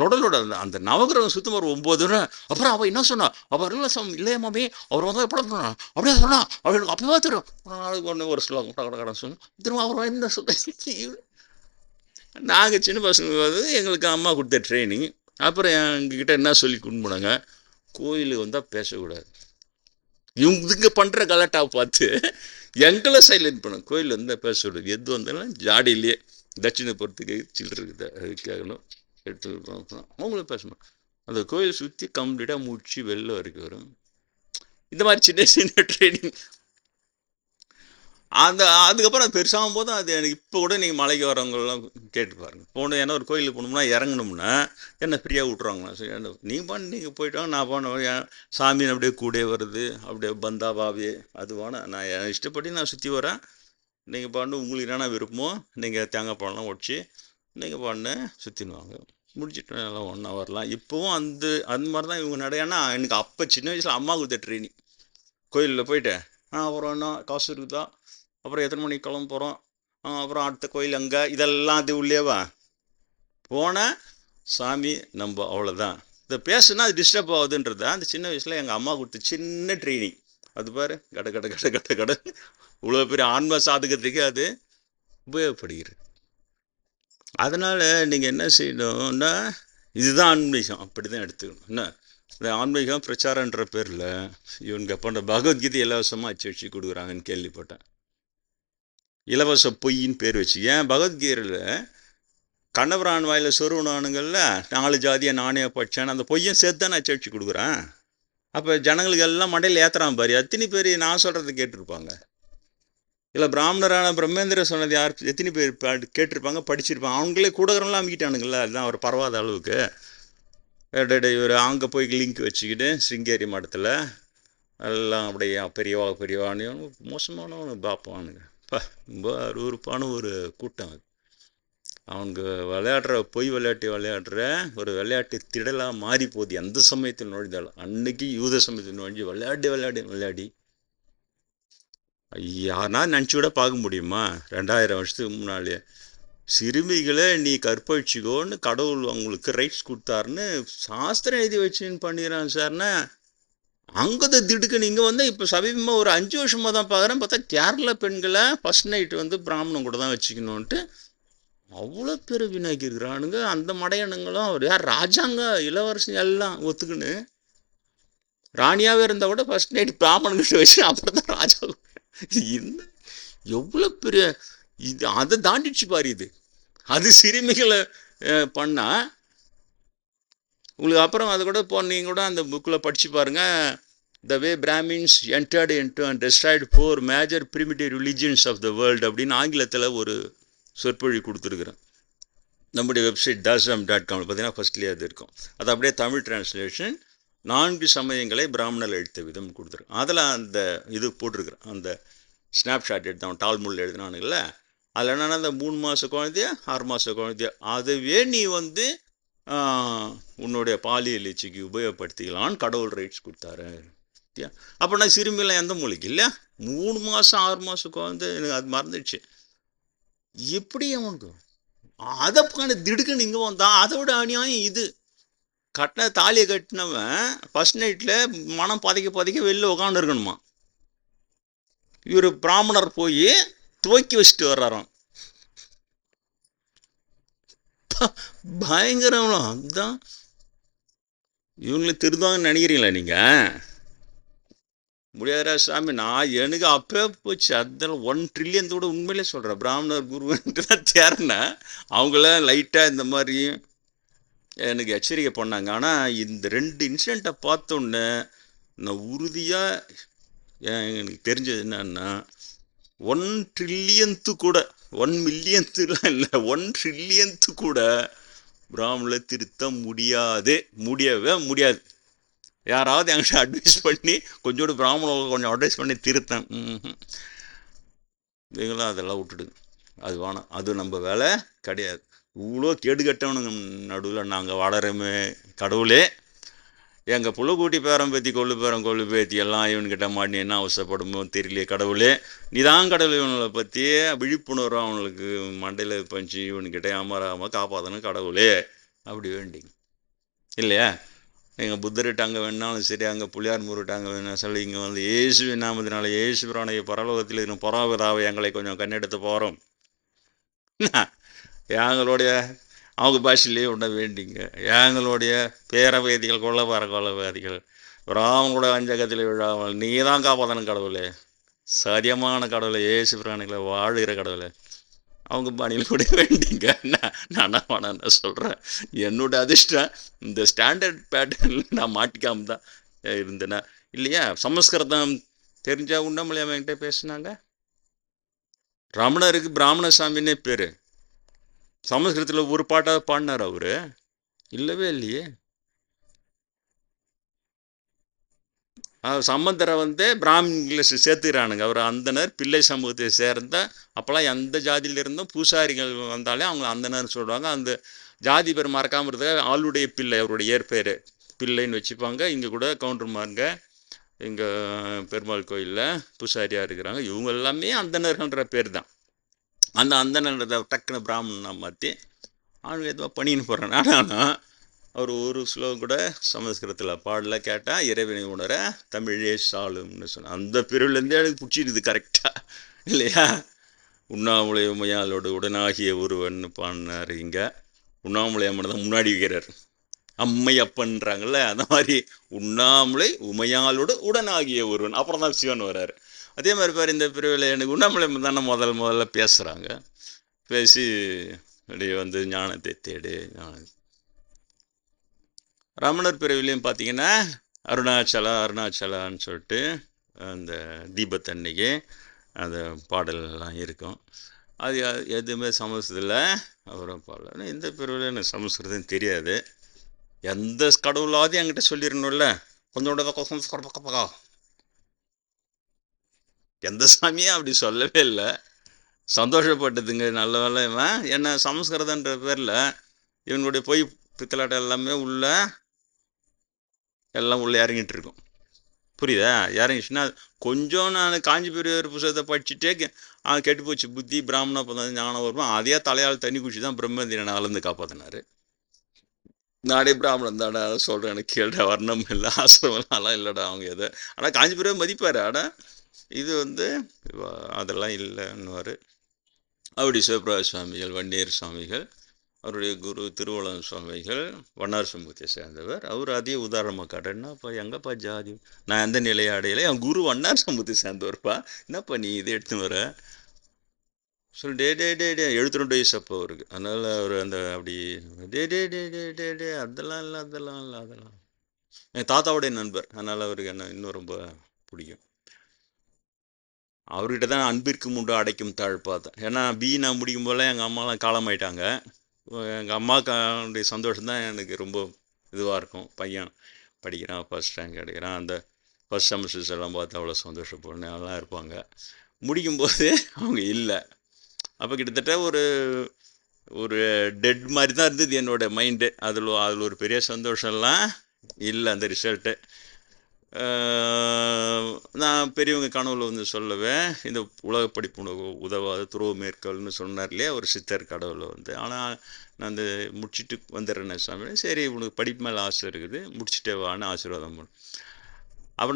லொடலோட அந்த நவகிரகம் சுத்தம் ஒரு 9 தடவை. அப்புறம் அவள் என்ன சொன்னா, அவர் இல்லை சாமி இல்லையா மாமி, அவர் வந்து எப்படி சொன்னா அப்படியே சொன்னா அவளுக்கு அப்பவே தெரியும். நாளைக்கு ஒன்று ஒரு ஸ்லோகம் கடை சொன்னோம், திரும்ப அவர் என்ன சொல்ல. நாங்கள் சின்ன பசங்க வந்து எங்களுக்கு அம்மா கொடுத்த ட்ரைனிங். அப்புறம் எங்ககிட்ட என்ன சொல்லி கும்பிடுங்க, கோயிலுக்கு வந்தால் பேசக்கூடாது. இவங்க பண்ணுற கலாட்டாவை பார்த்து எங்களை சைலண்ட் பண்ணும். கோயில் வந்தால் பேசக்கூடாது, எது வந்தாலும் ஜாடியிலேயே தட்சிணை போகிறதுக்கு சில்லற கேட்கணும் எடுத்து அவங்களும் பேசணும். அந்த கோயில் சுற்றி கம்ப்ளீட்டாக முடிச்சு வெளில வரைக்கும் வரும். இந்த மாதிரி சின்ன சின்ன ட்ரைனிங். அதுக்கப்புறம் அது பெருசாகும் போது அது எனக்கு இப்போ கூட நீங்கள் மலைக்கு வரவங்கெல்லாம் கேட்டு பாருங்கள். போகணும், ஏன்னா ஒரு கோயிலுக்கு போகணும்னா இறங்கணும்னா என்ன ஃப்ரீயாக விட்ருவாங்களா? சரி, நீங்கள் போயிட்டோம், நான் போனோம், என் சாமி அப்படியே கூட வருது, அப்படியே பந்தாவாவே அது வேணாம், நான் என் இஷ்டப்படி நான் சுற்றி வரேன், நீங்கள் பாண்டு உங்களுக்கு என்னென்ன விருப்பமோ நீங்கள் தேங்காய் பழம்லாம் உடச்சி நீங்கள் பாண்டு சுற்றினுவாங்க, முடிச்சுட்டு எல்லாம் ஒன்றா வரலாம். இப்போவும் அந்த மாதிரி தான் இவங்க நடையானா. எனக்கு அப்போ சின்ன வயசில் அம்மா கொடுத்த ட்ரைனிங். கோயிலில் போயிட்டு அப்புறம் என்ன காசு இருக்குதா, அப்புறம் எத்தனை மணிக்கு கிளம்ப போகிறோம், அப்புறம் அடுத்த கோயில் அங்கே, இதெல்லாம் அது உள்ளேவா போனால் சாமி நம்ம அவ்வளோதான். இந்த பேசுனா அது டிஸ்டர்ப் ஆகுதுன்றத அந்த சின்ன வயசில் எங்கள் அம்மா கொடுத்த சின்ன ட்ரைனிங். அது பாரு கட கட கட கட கட இவ்வளோ பெரிய ஆன்ம சாதகத்துக்கு அது உபயோகப்படுகிறது. அதனால் நீங்கள் என்ன செய்யணும்னா, இதுதான் ஆன்மீகம், அப்படி தான் எடுத்துக்கணும். என்ன இந்த ஆன்மீகம் பிரச்சாரன்ற பேரில் இவங்க அப்போ இந்த பகவத்கீதை இலவசமாக அச்சு கொடுக்குறாங்கன்னு கேள்விப்பட்டேன். இலவச பொய்ன்னு பேர் வச்சு. ஏன் பகவத்கீதையில் கண்ணபிரான் வாயில் சொருவனானுங்கள்ல 4 ஜாதியை நானே படித்தேன், அந்த பொய்யும் சேர்த்து தான் அச்சு கொடுக்குறேன். அப்போ ஜனங்களுக்கு எல்லாம் மண்டையில் ஏற்றுறான் பாரு, எத்தனை பேர் நான் சொல்கிறத கேட்டிருப்பாங்க? இல்லை பிராமணரான பிரம்மேந்திர சொன்னது யார் எத்தனை பேர் கேட்டிருப்பாங்க, படிச்சிருப்பாங்க? அவங்களே கூடகிறவங்களாம் அமுக்கிட்டானுங்கள, அதுதான் அவர் பரவாத அளவுக்கு. இவர் அங்கே போய் லிங்க் வச்சுக்கிட்டு ஸ்ருங்கேரி மடத்தில் எல்லாம் அப்படியே பெரியவான்னு மோசமானவனு பார்ப்பானுங்க. ரொம்ப அருவருப்பான ஒரு கூட்டம் அது. அவங்க விளையாடுற பொய் விளையாடுற ஒரு விளையாட்டு திடலாக மாறி போகுது எந்த சமயத்தில் நுழைந்தாலும். அன்னைக்கு யூத சமயத்தில் நுழைஞ்சு விளையாடி யாருனா நினச்சி விட பார்க்க முடியுமா? 2000 வருஷத்துக்கு முன்னாலே சிறுமிகளை நீ கற்பழிச்சிக்கோன்னு கடவுள் அவங்களுக்கு ரைட்ஸ் கொடுத்தாருன்னு சாஸ்திரம் எழுதி வச்சுன்னு பண்ணிடுறான் சார்னா. அங்கே திடுக்கு நீங்கள் வந்து இப்போ சமீபமாக ஒரு 5 வருஷமாக தான் பார்க்குறேன், பார்த்தா கேரளா பெண்களை ஃபஸ்ட் நைட்டு பிராமணன் கூட தான் வச்சுக்கணுன்ட்டு அவ்வளோ பேர் வினாக்கியிருக்கிறானுங்க. அந்த மடையனுங்களும் அவர் யார் ராஜாங்க இளவரசி எல்லாம் ஒத்துக்குன்னு ராணியாகவே இருந்தால் கூட ஃபஸ்ட் நைட் பிராமணன்கிட்ட வச்சு அப்புறம் தான் ராஜா. என்ன எவ்வளோ பெரிய இது, அதை தாண்டிடுச்சு பாரு இது. அது சிறுமிகளை பண்ணால் உங்களுக்கு அப்புறம் அது கூட நீங்கள் கூட அந்த புக்கில் படித்து பாருங்கள். The way Brahmins entered into and destroyed 4 major primitive religions of the world அப்படின்னு ஆங்கிலத்தில் ஒரு சொற்பொழி கொடுத்துருக்குறேன். நம்முடைய வெப்சைட் dasram.com பார்த்தீங்கன்னா ஃபஸ்ட்லேயே அது இருக்கும். அது அப்படியே தமிழ் டிரான்ஸ்லேஷன் 4 சமயங்களை பிராமணர் எழுத்த விதம் கொடுத்துருக்கேன். அதில் அந்த இது போட்டிருக்கிறேன், அந்த ஸ்னாப்ஷாட் எடுத்தான் டால்முல் எழுதினானுங்கள. அதில் என்னென்னா அந்த 3 மாத குழந்தைய 6 மாத குழந்தைய அதுவே நீ உன்னுடைய பாலியல் இச்சைக்கு உபயோகப்படுத்திக்கலான்னு கடவுள் ரைட்ஸ் கொடுத்தாரு. அப்போ சிறுமியெல்லாம் எந்த மூலிக்கு இல்லை 3 மாதம் 6 மாதம் குழந்தை, எனக்கு அது மறந்துடுச்சு. எப்படி அவனுக்கு அதை திடுக்குன்னு இங்கே வந்தான்? அதை விட அநியாயம் இது. கட்டின தாலியை கட்டினவன் ஃபர்ஸ்ட் நைட்டில் மனம் பதைக்க வெளில உட்காந்துருக்கணுமா. இவர் பிராமணர் போய் துவக்கி வச்சுட்டு வர்றாராம். பயங்கரம். அதுதான் இவங்களுக்கு திருந்தாங்கன்னு நினைக்கிறீங்களா நீங்கள்? முடியாதா சாமி, நான் எனக்கு அப்போ போச்சு. அதெல்லாம் 1 ட்ரில்லியன் உண்மையிலே சொல்கிறேன். பிராமணர் குருவன்ட்டு தான் தேர்னேன். அவங்களாம் லைட்டாக இந்த மாதிரி எனக்கு எச்சரிக்கை பண்ணாங்க. ஆனால் இந்த 2 இன்சிடெண்ட்டை பார்த்தோன்னே நான் உறுதியாக எனக்கு தெரிஞ்சது என்னன்னா 1 ட்ரில்லியன்த்து கூட 1 மில்லியன்த்துலாம் இல்லை 1 ட்ரில்லியன்த்து கூட பிராமணரை திருத்த முடியவே முடியாது. யாராவது என்கிட்ட அட்வைஸ் பண்ணி கொஞ்சோடு பிராமணர்களுக்கு கொஞ்சம் அட்வைஸ் பண்ணி திருத்தேன். நீங்களும் அதெல்லாம் விட்டுடுங்க, அது வேணாம், அது நம்ம வேலை கிடையாது. இவ்வளோ கேடு கட்டவனுங்க நடுவில் நாங்கள் வாழறோமே. கடவுளே, எங்கள் புள்ளக்கூட்டி பேரம் பேத்தி கொள்ளு பேத்தி எல்லாம் இவன்கிட்ட மாட்டி என்ன அவசரப்படுமோ தெரியலையே. கடவுளே நீதான் கடவுள் இவனை பற்றி விழிப்புணர்வு அவனுக்கு மண்டையில் பஞ்சு இவன்கிட்ட ஏமாறாமல் காப்பாற்றணும் கடவுளே, அப்படி வேண்டிங்க இல்லையா? எங்கள் புத்தர்கிட்ட அங்கே வேணாலும் சரி, அங்கே புளியார் முருகிட்ட அங்கே வேணா சொல்லி இங்கே இயேசு நாமத்தினால இயேசு பிராணைய பரலோகத்தில் இருக்கும் பராவதாவை எங்களை கொஞ்சம் கண்ணெடுத்து போகிறோம். எங்களுடைய அவங்க பாஷையிலேயே உண்ட வேண்டிங்க. எங்களுடைய பேரவேதிகள் கொள்ளவாதிகள் அவங்களோட அஞ்சகத்தில் விழாமல் நீ தான் காப்பாற்றணும் கடவுளே, சரியமான கடவுளை இயேசு பிராணிகளை வாழுகிற கடவுளை அவங்க பாணியில் கூட வேண்டிங்க. நான் வேணான்னு சொல்கிறேன். என்னோட அதிர்ஷ்டம் இந்த ஸ்டாண்டர்ட் பேட்டர்னில் நான் மாட்டிக்காம தான் இருந்தேன்னா இல்லையா? சமஸ்கிருதம் தெரிஞ்சா உண்ணாமலையா என்கிட்ட பேசினாங்க. ரமணருக்கு பிராமண சாமின்னே பேர். சமஸ்கிருதத்தில் ஒரு பாட்டாக பாடினார் அவரு? இல்லவே இல்லையே. சம்பந்தரை பிராமின்களை சேர்த்துக்கிறானுங்க. அவர் அந்தனர் பிள்ளை சமூகத்தை சேர்ந்த, அப்போல்லாம் எந்த ஜாதியில் இருந்தும் பூசாரிகள் வந்தாலே அவங்க அந்தனர் சொல்லுவாங்க. அந்த ஜாதி பேர் மறக்காமல் இருக்க ஆளுடைய பிள்ளை அவருடைய ஏற்பேர் பிள்ளைன்னு வச்சுப்பாங்க. இங்கே கூட கவுண்டர்மாருங்க இங்கே பெருமாள் கோயிலில் பூசாரியாக இருக்கிறாங்க. இவங்க எல்லாமே அந்தணர்கள்ன்ற பேர் தான். அந்த அந்தணர்ன்றதை டக்குன்னு பிராமணனாக மாற்றி அவங்க எதுவாக பண்ணின்னு போகிறாங்க. ஆனால் அவர் ஒரு ஸ்லோகம் கூட சமஸ்கிருதத்தில் பாடல. கேட்டால் இறைவனை உணர தமிழே சாலும்னு சொன்னார். அந்த பிரிவுலேருந்தே எனக்கு பிடிச்சிருக்குது கரெக்டாக, இல்லையா? உண்ணாமுலை உமையாலோடு உடனாகிய ஒருவன் பாடினார். இங்கே உண்ணாமுலை அம்மனை தான் முன்னாடி வைக்கிறார். அம்மை அப்பன்றாங்கல்ல, அந்த மாதிரி உண்ணாமுலை உமையாலோடு உடனாகிய ஒருவன், அப்புறம் தான் சிவன் வர்றாரு. அதே மாதிரி பாரு, இந்த பிரிவில் எனக்கு உண்ணாமுலை தானே முதல்ல பேசுகிறாங்க. பேசி அப்படியே வந்து ஞானத்தை தேடு ஞான. ரமணர் பிரிவிலையும் பார்த்தீங்கன்னா அருணாச்சலான்னு சொல்லிட்டு அந்த தீபத்தன்னைக்கு அந்த பாடல்லாம் இருக்கும். அது எதுவுமே சமஸ்கிருதத்தில் அப்புறம் பாடல. இந்த பிரிவில் எனக்கு சமஸ்கிருதம் தெரியாது. எந்த கடவுளாவது என்கிட்ட சொல்லிடணும்ல, கொஞ்சோட எந்த சாமியும் அப்படி சொல்லவே இல்லை. சந்தோஷப்பட்டதுங்க. நல்ல வேலை இவன் என்ன சமஸ்கிருதன்ற பேரில் இவனுடைய பொய் பித்தலாட்டம் எல்லாமே எல்லாம் உள்ளே இறங்கிட்டு இருக்கும். புரியுதா? இறங்கிச்சுன்னா கொஞ்சம் நான் காஞ்சி பெரியவர் புத்தகத்தை படிச்சுட்டே கெட்டு போச்சு புத்தி, பிராமண பதம் ஞானம் வருமா, அதையே தலையால் தண்ணி குடிச்சு தான் பிரம்மதீரனை அளந்து காப்பாற்றினார். நாடே பிராமணன் தாடா சொல்கிறேன், எனக்கு கேள்டா, வர்ணம் இல்லை ஆசிரமெல்லாம் இல்லைடா அவங்க எதை. ஆனால் காஞ்சி பெரியவர் மதிப்பார். ஆனால் இது வந்து அதெல்லாம் இல்லைன்னுவார். அப்படி சிவபிரகாஷ் சுவாமிகள், வன்னியர் சுவாமிகள், அவருடைய குரு திருவள்ளுவர் சுவாமிகள் வண்ணார் சமூகத்தை சேர்ந்தவர். அவர் அதே உதாரணமாக காட்டுறேன்னாப்பா, எங்கப்பா ஜாதி, நான் எந்த நிலையை அடையலை, என் குரு வண்ணார் சமூகத்தை சேர்ந்தவர்ப்பா, என்னப்பா நீ இதை எடுத்துன்னு வர சொல்லி டே 72 வயசு அப்போ அவருக்கு. அதனால் அவர் அந்த அப்படி டே அதெல்லாம் இல்லை. என் தாத்தாவுடைய நண்பர், அதனால் அவருக்கு என்ன இன்னும் ரொம்ப பிடிக்கும். அவர்கிட்ட தான் அன்பிற்கு முண்டு அடைக்கும் தாழ்ப்பாதான். ஏன்னா நான் முடிக்கும் போல எங்கள் அம்மாலாம் காலமாயிட்டாங்க. எங்கள் அம்மாவுடைய சந்தோஷம் தான் எனக்கு ரொம்ப இதுவாக இருக்கும். பையன் படிக்கிறான், ஃபஸ்ட் ரேங்க் எடுக்கிறான், அந்த ஃபஸ்ட் செமஸ்டர்ஸ் எல்லாம் பார்த்து அவ்வளோ சந்தோஷப்படணும் அதெல்லாம் இருப்பாங்க. முடிக்கும்போது அவங்க இல்லை. அப்போ கிட்டத்தட்ட ஒரு டெட் மாதிரி தான் இருந்தது என்னோடய மைண்டு. அதில் ஒரு பெரிய சந்தோஷம்லாம் இல்லை அந்த ரிசல்ட்டு. நான் பெரியவங்க கனவுல வந்து சொல்லவேன், இந்த உலக படிப்பு உதவாத துறவு மேற்கொள்னு சொன்னார் இல்லையா ஒரு சித்தர் கடவுளை வந்து. ஆனால் நான் அந்த முடிச்சுட்டு வந்துடுறேன் சாமி. சரி, உனக்கு படிப்பு மேலே ஆசை இருக்குது, முடிச்சுட்டே வான்னு ஆசீர்வாதம் பண்ணு. அப்போ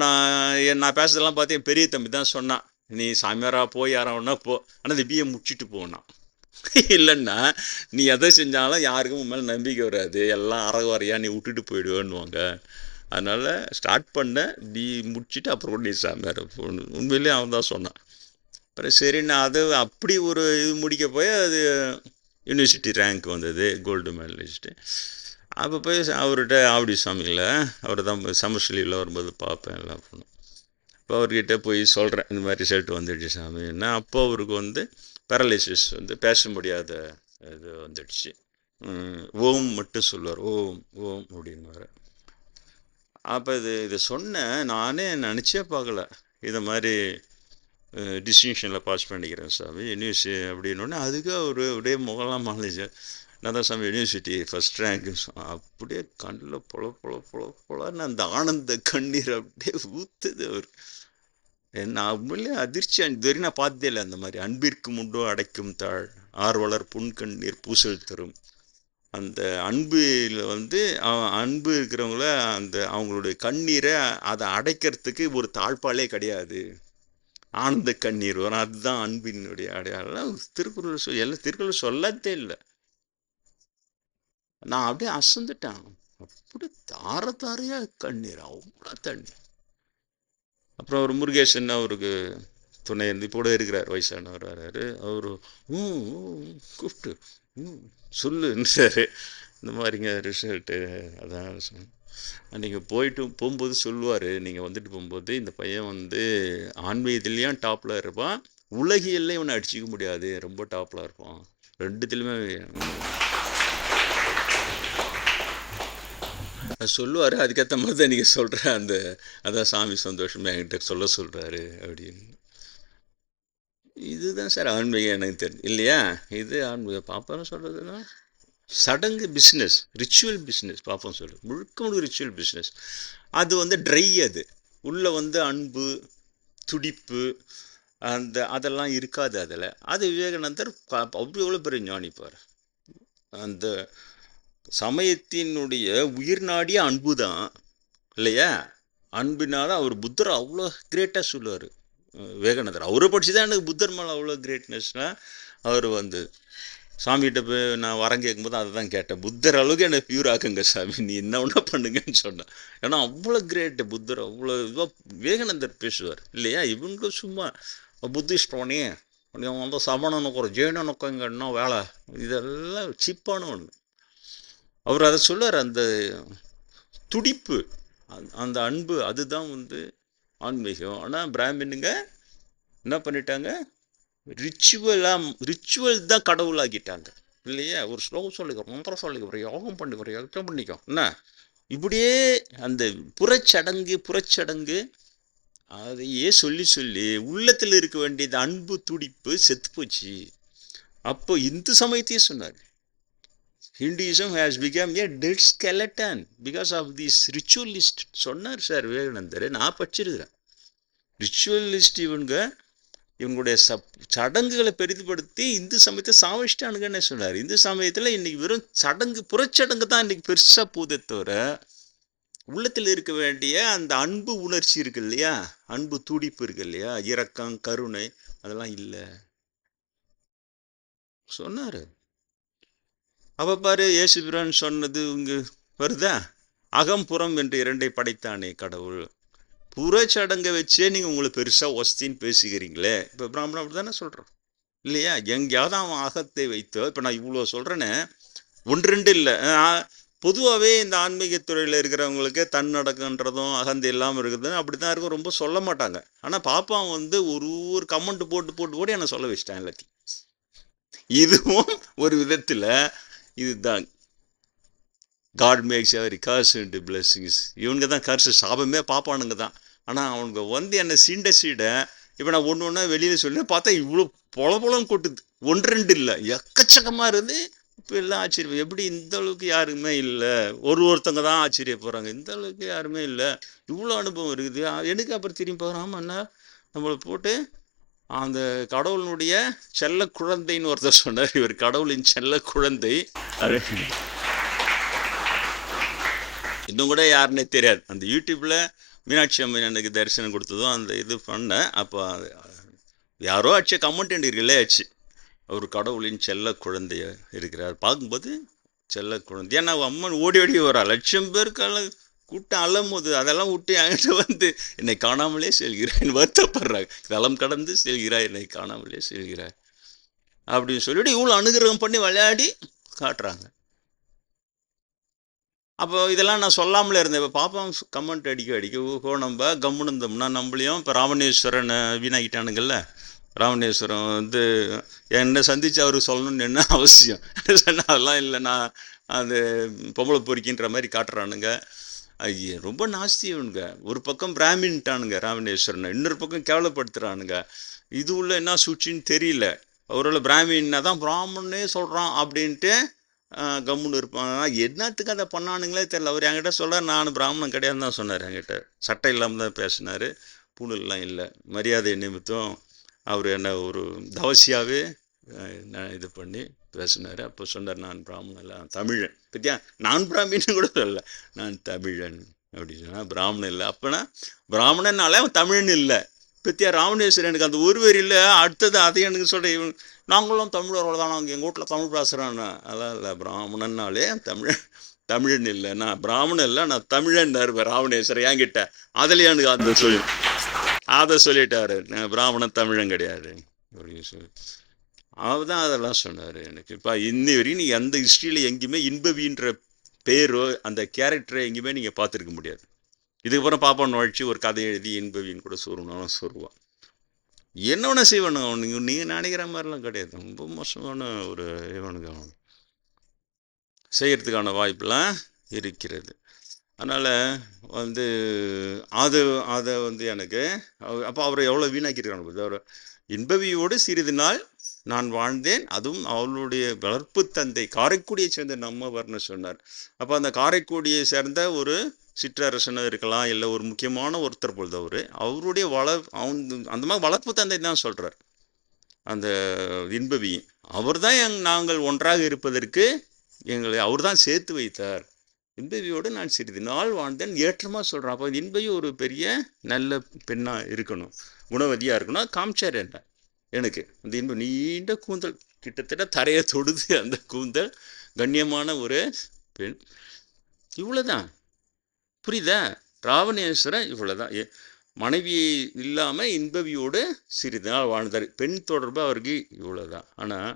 நான் பேசுறதெல்லாம் பார்த்து என் பெரிய தம்பி தான் சொன்னான், நீ சாமியாராக போய் யாராவன்னா போ, ஆனால் இந்த பிஏ முடிச்சுட்டு போனான். இல்லைன்னா நீ எதை செஞ்சாலும் யாருக்கும் உன் மேலே நம்பிக்கை வராது, எல்லாம் அறகுறையாக நீ விட்டுட்டு போயிடுவேன்னுவாங்க. அதனால் ஸ்டார்ட் பண்ண நீ முடிச்சுட்டு அப்புறம் கூட நீ சாமியார் போகணும். உண்மையிலே அவன் தான் சொன்னான். அப்புறம் சரி, நான் அது அப்படி ஒரு இது முடிக்க போய் அது யூனிவர்சிட்டி ரேங்க் வந்தது, கோல்டு மெடலிஸ்ட்டு. அப்போ போய் அவர்கிட்ட ஆவடி சுவாமிகளை, அவர் தான் செமஸ்டர் லீவில் வரும்போது பார்ப்பேன் எல்லாம் பண்ணோம். இப்போ அவர்கிட்ட போய் சொல்கிறேன், இந்த மாதிரி ரிசல்ட் வந்துடுச்சு சாமின்னா. அப்போ அவருக்கு வந்து பேரலைசிஸ் வந்து பேச முடியாத இது வந்துடுச்சு. ஓம் மட்டும் சொல்லுவார், ஓம் ஓம் அப்படின்னுவார். அப்போ இதை சொன்னேன், நானே நினச்சே பார்க்கல இதை மாதிரி டிஸ்டிங்ஷனில் பாஸ் பண்ணிக்கிறேன் சாமி யூனிவர்சிட்டி அப்படின்னோடனே. அதுக்கு அப்படியே முகலாம் மாலேஜ், நான் தான் சாமி யூனிவர்சிட்டி ஃபஸ்ட் ரேங்க். அப்படியே கண்ணில் பொலன்னு அந்த ஆனந்த கண்ணீர் அப்படியே ஊற்றுது அவர். நான் உண்மையிலே அதிர்ச்சி, இது வரைக்கும் நான் பார்த்ததே இல்லை அந்த மாதிரி. அன்பிற்கு முண்டோ அடைக்கும் தாழ், ஆர்வலர் புன்கண்ணீர் பூசல் தரும். அந்த அன்பில் வந்து அன்பு இருக்கிறவங்கள அந்த அவங்களுடைய கண்ணீரை அதை அடைக்கிறதுக்கு ஒரு தாழ்பாலே கிடையாது, ஆனந்த கண்ணீர் வரும். அதுதான் அன்பினுடைய அடையாளம். திருக்குறள் எல்லாம் திருக்குறள் சொல்லத்தே இல்லை. நான் அப்படியே அசந்துட்டேன். அப்படி தாரையா கண்ணீர், அவ்வளோ தண்ணீர். அப்புறம் ஒரு முருகேசன் அவருக்கு துணை இருந்து இப்போ கூட இருக்கிறார், வயசானவர் வர்றாரு. அவரு கூப்பிட்டு சொல்லுன்றாரு, இந்த மாதிரிங்க ரிசல்ட்டு. அதான் நீங்கள் போகும்போது சொல்லுவார், நீங்கள் வந்துட்டு போகும்போது இந்த பையன் வந்து ஆன்மீகத்துலேயும் டாப்பில் இருப்பான், உலகியல்லையும் இவனை அடிச்சிக்க முடியாது, ரொம்ப டாப்பில் இருப்பான், ரெண்டுத்துலேயுமே சொல்லுவார். அதுக்கேற்ற மாதிரி தான் நீங்கள் சொல்கிற அதான் சாமி சந்தோஷமே என்கிட்ட சொல்கிறாரு அப்படின்னு. இதுதான் சார் ஆன்மீகம் எனக்கு தெரியும் இல்லையா. இது ஆன்மீகம். பாப்பான்னு சொல்கிறதுன்னா சடங்கு பிஸ்னஸ், ரிச்சுவல் பிஸ்னஸ். பாப்போம் சொல்லு முழுக்க ரிச்சுவல் பிஸ்னஸ். அது வந்து ட்ரை, அது உள்ள வந்து அன்பு, துடிப்பு, அதெல்லாம் இருக்காது அதில். அது விவேகானந்தர் அப்படி எவ்வளோ பெரிய ஞானிப்பார். அந்த சமயத்தினுடைய உயிர் நாடிய அன்பு தான் இல்லையா? அன்பினால அவர் புத்தர் அவ்வளோ கிரேட்டாக சொல்லுவார் விவேகானந்தர். அவரை படிச்சு தான் எனக்கு புத்தர் மேலே அவ்வளோ கிரேட்னஸ்னால், அவர் வந்து சாமிகிட்ட போய் நான் வரம் கேட்கும்போது அதை தான் கேட்டேன், புத்தர் அளவுக்கு என்னை பியூர் ஆக்குங்க சாமி, நீ என்ன ஒன்றா பண்ணுங்கன்னு சொன்னேன். ஏன்னா அவ்வளோ கிரேட்டு புத்தர், அவ்வளோ இதுவாக விவேகானந்தர் பேசுவார் இல்லையா? இவங்க சும்மா புத்திஸ்ட் உடனே வந்து சமணனுக்கு ஒரு ஜெயினனுக்கு இங்கே என்ன வேலை, இதெல்லாம் சீப்பான ஒன்று. அவர் அதை சொல்லுவார், அந்த துடிப்பு, அந்த அன்பு, அதுதான் வந்து ஆன்மீகம். ஆனால் பிராமின்னுங்க என்ன பண்ணிட்டாங்க, ரிச்சுவல் தான் கடவுளாக்கிட்டாங்க இல்லையா? ஒரு ஸ்லோகம் சொல்லிக்கோ, மந்திரம் சொல்லிக்கோ, யோகம் பண்ணிக்கோ, யோகம் பண்ணிக்கோ, என்ன இப்படியே அந்த புறச்சடங்கு அதையே சொல்லி சொல்லி உள்ளத்தில் இருக்க வேண்டியது அன்பு துடிப்பு செத்து போச்சு. அப்போ இந்து சமயத்தையே சொன்னார், Hinduism has become a dead skeleton because of this ritualist சொன்னார் சார் விவேகானந்தர். நான் படிச்சிருக்கிறேன். ரிச்சுவலிஸ்ட் இவங்களுடைய சடங்குகளை பெரிதுபடுத்தி இந்து சமயத்தை சாவிச்சிட்டானுங்கன்னு சொன்னார். இந்து சமயத்தில் இன்னைக்கு வெறும் புறச்சடங்கு தான் இன்னைக்கு பெருசாக போதே தவிர, உள்ளத்தில் இருக்க வேண்டிய அந்த அன்பு உணர்ச்சி இருக்கு இல்லையா, அன்பு துடிப்பு இருக்கு இல்லையா, இரக்கம், கருணை, அதெல்லாம் இல்லை சொன்னார். அப்போ பாரு, இயேசுபிரான் சொன்னது இங்கே வருதா, அகம்புறம் என்று இரண்டை படைத்தானே கடவுள். புறச்சடங்கை வச்சே நீங்கள் உங்களை பெருசாக ஒஸ்தின்னு பேசிக்கிறீங்களே. இப்போ பிராமணன் அப்படி தானே சொல்கிறோம் இல்லையா? எங்கேயாவது அவன் அகத்தை வைத்தோ, இப்போ நான் இவ்வளோ சொல்கிறேன்னு ஒன்று ரெண்டு இல்லை, பொதுவாகவே இந்த ஆன்மீகத்துறையில் இருக்கிறவங்களுக்கு தன்னடக்கன்றதும் அகந்தை இல்லாமல் இருக்குதுன்னு அப்படி தான் இருக்கும், ரொம்ப சொல்ல மாட்டாங்க. ஆனால் பாப்பான் வந்து ஒரு கமெண்ட் போட்டு கூட என்னை சொல்ல வச்சிட்டான் எல்லாத்தையும். இதுவும் ஒரு விதத்தில் இதுதான் god makes every curse into blessings. இவனுங்க தான் கர்ஸ், சாபமே பாப்பானுங்க தான். ஆனால் அவனுங்க வந்து என்னை சீட இப்போ நான் ஒன்று ஒன்றா வெளியில் சொல்லி பார்த்தா இவ்வளோ பொலன்னு கொட்டுது. ஒன்று ரெண்டு இல்லை, எக்கச்சக்கமாக இருக்குது. இப்போ எல்லாம் ஆச்சரியம், எப்படி இந்த அளவுக்கு யாருமே இல்லை, ஒருத்தங்க தான் ஆச்சரியப்படுறாங்க, இந்த அளவுக்கு யாருமே இல்லை, இவ்வளோ அனுபவம் இருக்குது எனக்கு. அப்புறம் திரும்பி பார்க்குறாமண்ணா நம்மளை போட்டு அந்த கடவுளினுடைய செல்ல குழந்தைன்னு ஒருத்தர் சொன்னார், இவர் கடவுளின் செல்ல குழந்தை. இன்னும் கூட யாருன்னே தெரியாது. அந்த யூடியூப்பில் மீனாட்சி அம்மன் எனக்கு தரிசனம் கொடுத்ததும் அந்த இது பண்ணேன். அப்போ யாரோ ஆச்சு கமெண்ட் ரிலே ஆச்சு, அவர் கடவுளின் செல்ல குழந்தைய இருக்கிறார். பார்க்கும்போது செல்ல குழந்தை, ஏன்னா அம்மன் ஓடி வரா, லட்சம் பேருக்கு கூட்டம் அலம்போது அதெல்லாம் விட்டு என்கிட்ட வந்து என்னை காணாமலே செல்கிறாய் வருத்தப்படுறாங்க. தளம் கடந்து செல்கிறாய், என்னை காணாமலே செல்கிறாய் அப்படின்னு சொல்லிட்டு இவ்வளோ அனுகிரகம் பண்ணி விளையாடி காட்டுறாங்க. அப்போ இதெல்லாம் நான் சொல்லாமலே இருந்தேன். இப்போ பாப்பா கமெண்ட் அடிக்க நம்ம கம்முன்னு இருந்தோம்னா நம்மளையும் இப்போ ராமணேஸ்வரனை வீணாக்கிட்டானுங்கள்ல. ராமணேஸ்வரம் வந்து என்னை சந்தித்து அவர் சொல்லணும்னு என்ன அவசியம் சொன்னால் அதெல்லாம் இல்லை, நான் அது பொம்பளை பொறிக்கின்ற மாதிரி காட்டுறானுங்க. ஐயே ரொம்ப நாஸ்தியவனுங்க. ஒரு பக்கம் பிராமின்ட்டானுங்க ராமணேஸ்வரனை, இன்னொரு பக்கம் கேவலப்படுத்துகிறானுங்க. இது உள்ள என்ன சூழ்ச்சின்னு தெரியல. அவரோட பிராமின்னா தான் பிராமணனே சொல்கிறான் அப்படின்ட்டு கம்முன்னு இருப்பாங்க. என்னத்துக்கு அதை பண்ணானுங்களே தெரியல. அவர் என்கிட்ட சொல்ல, நான் பிராமணன் கிடையாதுன்னு தான் சொன்னார். என்கிட்ட சட்டை இல்லாமல் தான் பேசினார், பூணெல்லாம் இல்லை. மரியாதை நிமித்தம் அவர் என்ன ஒரு தவசியாகவே இது பண்ணி பேசினார். அப்போ சொன்னார், நான் பிராமணன் இல்லை, தமிழன். பத்தியா, நான் பிராமின்னு கூட சொல்லலை, நான் தமிழன் அப்படின்னு சொன்னால் பிராமணன் இல்லை. அப்போனா பிராமணன்னாலே அவன் தமிழன் இல்லை. பத்தியா, ராமணேஸ்வரன் எனக்கு அந்த ஒருவர் இல்லை. அடுத்தது அதை எனக்கு சொல்கிற, இவன் நாங்களும் தமிழரோட தான், நாங்கள் எங்கள் வீட்டில் தமிழ் பேசுகிறான்னு. அதெல்லாம் இல்லை, பிராமணன்னாலே தமிழன் இல்லை, நான் பிராமணன் இல்லை, நான் தமிழன் இருப்பேன் ராமணேஸ்வரன் என்கிட்ட. அதுலேயே எனக்கு அதை சொல்லிட்டாரு, பிராமணன் தமிழன் கிடையாது அப்படின்னு சொல்லி அவர் தான் அதெல்லாம் சொன்னார் எனக்கு. இப்போ இன்னி வரையும் நீங்கள் அந்த ஹிஸ்ட்ரியில் எங்கேயுமே இன்பவின்ற பேரோ அந்த கேரக்டரை எங்கேயுமே நீங்கள் பார்த்துருக்க முடியாது. இதுக்கப்புறம் பாப்பா நுழைச்சி ஒரு கதை எழுதி இன்பவின்னு கூட சொல்லுவான். என்ன வேணா செய்வானு அவனுக்கு, நீங்கள் நினைக்கிற மாதிரிலாம் கிடையாது. ரொம்ப மோசமான ஒரு இவனுக்கு அவன் செய்கிறதுக்கான வாய்ப்பெலாம் இருக்கிறது. அதனால் வந்து அதை வந்து எனக்கு அப்போ அவரை எவ்வளோ வீணாக்கியிருக்காங்க. அவர் இன்பவியோடு சிறிது நாள் நான் வாழ்ந்தேன், அதுவும் அவளுடைய வளர்ப்பு தந்தை காரைக்குடியை சேர்ந்த நம்மவர்னு சொன்னார். அப்போ அந்த காரைக்குடியை சேர்ந்த ஒரு சிற்றரசனாக இருக்கலாம், இல்லை ஒரு முக்கியமான ஒருத்தர் பொழுது அவருடைய அந்த மாதிரி வளர்ப்பு தந்தை தான் சொல்கிறார். அந்த இன்பவி அவர் தான் நாங்கள் ஒன்றாக இருப்பதற்கு எங்களை அவர் தான் சேர்த்து வைத்தார். இன்பவியோடு நான் சிறிது நாள் வாழ்ந்தேன் ஏற்றமாக சொல்கிறேன். அப்போ இன்பவி ஒரு பெரிய நல்ல பெண்ணாக இருக்கணும், குணவதியாக இருக்கணும். காமிச்சார் என்ன எனக்கு அந்த இன்பம் நீண்ட கூந்தல் கிட்டத்தட்ட தரையை தொடுது அந்த கூந்தல், கண்ணியமான ஒரு பெண். இவ்வளோதான், புரியுதா? ராவணேஸ்வரன் இவ்வளோதான். மனைவி இல்லாமல் இன்பவியோடு சிறிது நாள் வாழ்ந்தார். பெண் தொடர்பு அவருக்கு இவ்வளோதான். ஆனால்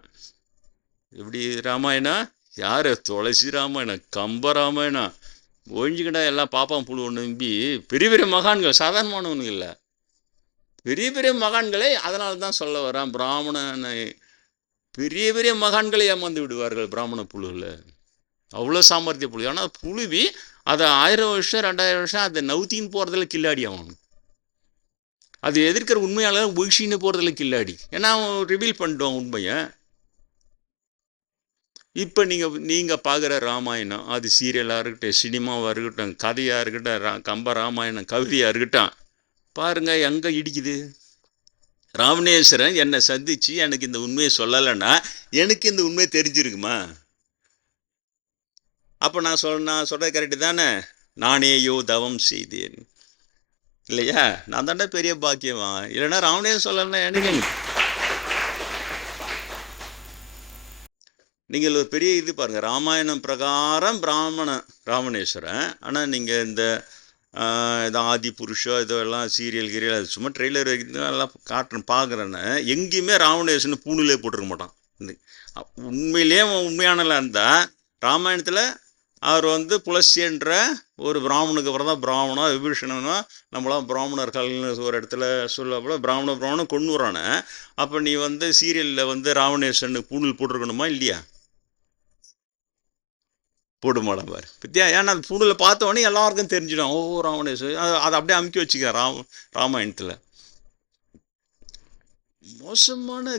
எப்படி ராமாயணம் யார் துளசி ராமாயணம், கம்ப ராமாயணம் ஒழிஞ்சுக்கிட்டா எல்லாம் பாப்பான் புழு ஒன்று நம்பி பெரிய பெரிய மகான்கள், சாதாரணமானவனுங்க இல்லை, பெரிய பெரிய மகான்களை அதனால தான் சொல்ல வரான். பிராமணனை பெரிய பெரிய மகான்களை ஏமாந்து விடுவார்கள் பிராமண புழுவில், அவ்வளோ சாமர்த்திய புழு. ஆனால் புழுவி அதை 1000 வருஷம் 2000 வருஷம் அதை நவுத்தின்னு போகிறதுல கில்லாடி அவன். அது எதிர்க்கிற உண்மையாளர் ஒழிச்சின்னு போகிறதுல கில்லாடி. ஏன்னா அவன் ரிவீல் பண்ணிடுவான் உண்மையை. இப்போ நீங்கள் பார்க்குற ராமாயணம், அது சீரியலாக இருக்கட்டும், சினிமாவாக இருக்கட்டும், கதையாக இருக்கட்டும், கம்ப ராமாயணம் கவிதையாக இருக்கட்டும், பாருங்கள் எங்கே இடிக்குது. ராவணேஸ்வரன் என்னை சந்தித்து எனக்கு இந்த உண்மையை சொல்லலைன்னா எனக்கு இந்த உண்மையை தெரிஞ்சிருக்குமா? அப்போ நான் சொல்கிறது கரெக்டு தானே? நானேயோ தவம் செய்தேன் இல்லையா? நான் தாண்டா பெரிய பாக்கியமா. இல்லைன்னா ராவணேஸ்வரன் சொல்லலைன்னா எனக்கு நீங்கள் ஒரு பெரிய இது பாருங்கள். ராமாயணம் பிரகாரம் ராவணேஸ்வரன். ஆனால் நீங்கள் இந்த ஆதி புருஷோ இதோ எல்லாம் சீரியல் கீரியல் அது சும்மா ட்ரெய்லர் எல்லாம் பார்க்குறேன்னு எங்கேயுமே ராவணேஸ்வரன் பூணிலே போட்டிருக்க மாட்டான். உண்மையிலேயே உண்மையானலாம் இருந்தால் ராமாயணத்தில் அவர் புலசியன்ற ஒரு பிராமணுக்கு அப்புறம் தான் பிராமணா விபீஷணனா நம்மளாம் பிராமணர்கள்னு ஒரு இடத்துல சொல்ல பிராமணன் கொண்டு வரானே. அப்போ நீ சீரியலில் ராவணேஸ்வரனுக்கு பூணில் போட்டிருக்கணுமா இல்லையா? போட்டு மாடம் பாரு பத்தியா. ஏன்னா அந்த பூணில் பார்த்தோன்னே எல்லாருக்கும் தெரிஞ்சிடும், ஓ ராவணேஸ்வரன். அதை அப்படியே அமுக்கி வச்சுக்க ராமாயணத்தில். மோசமான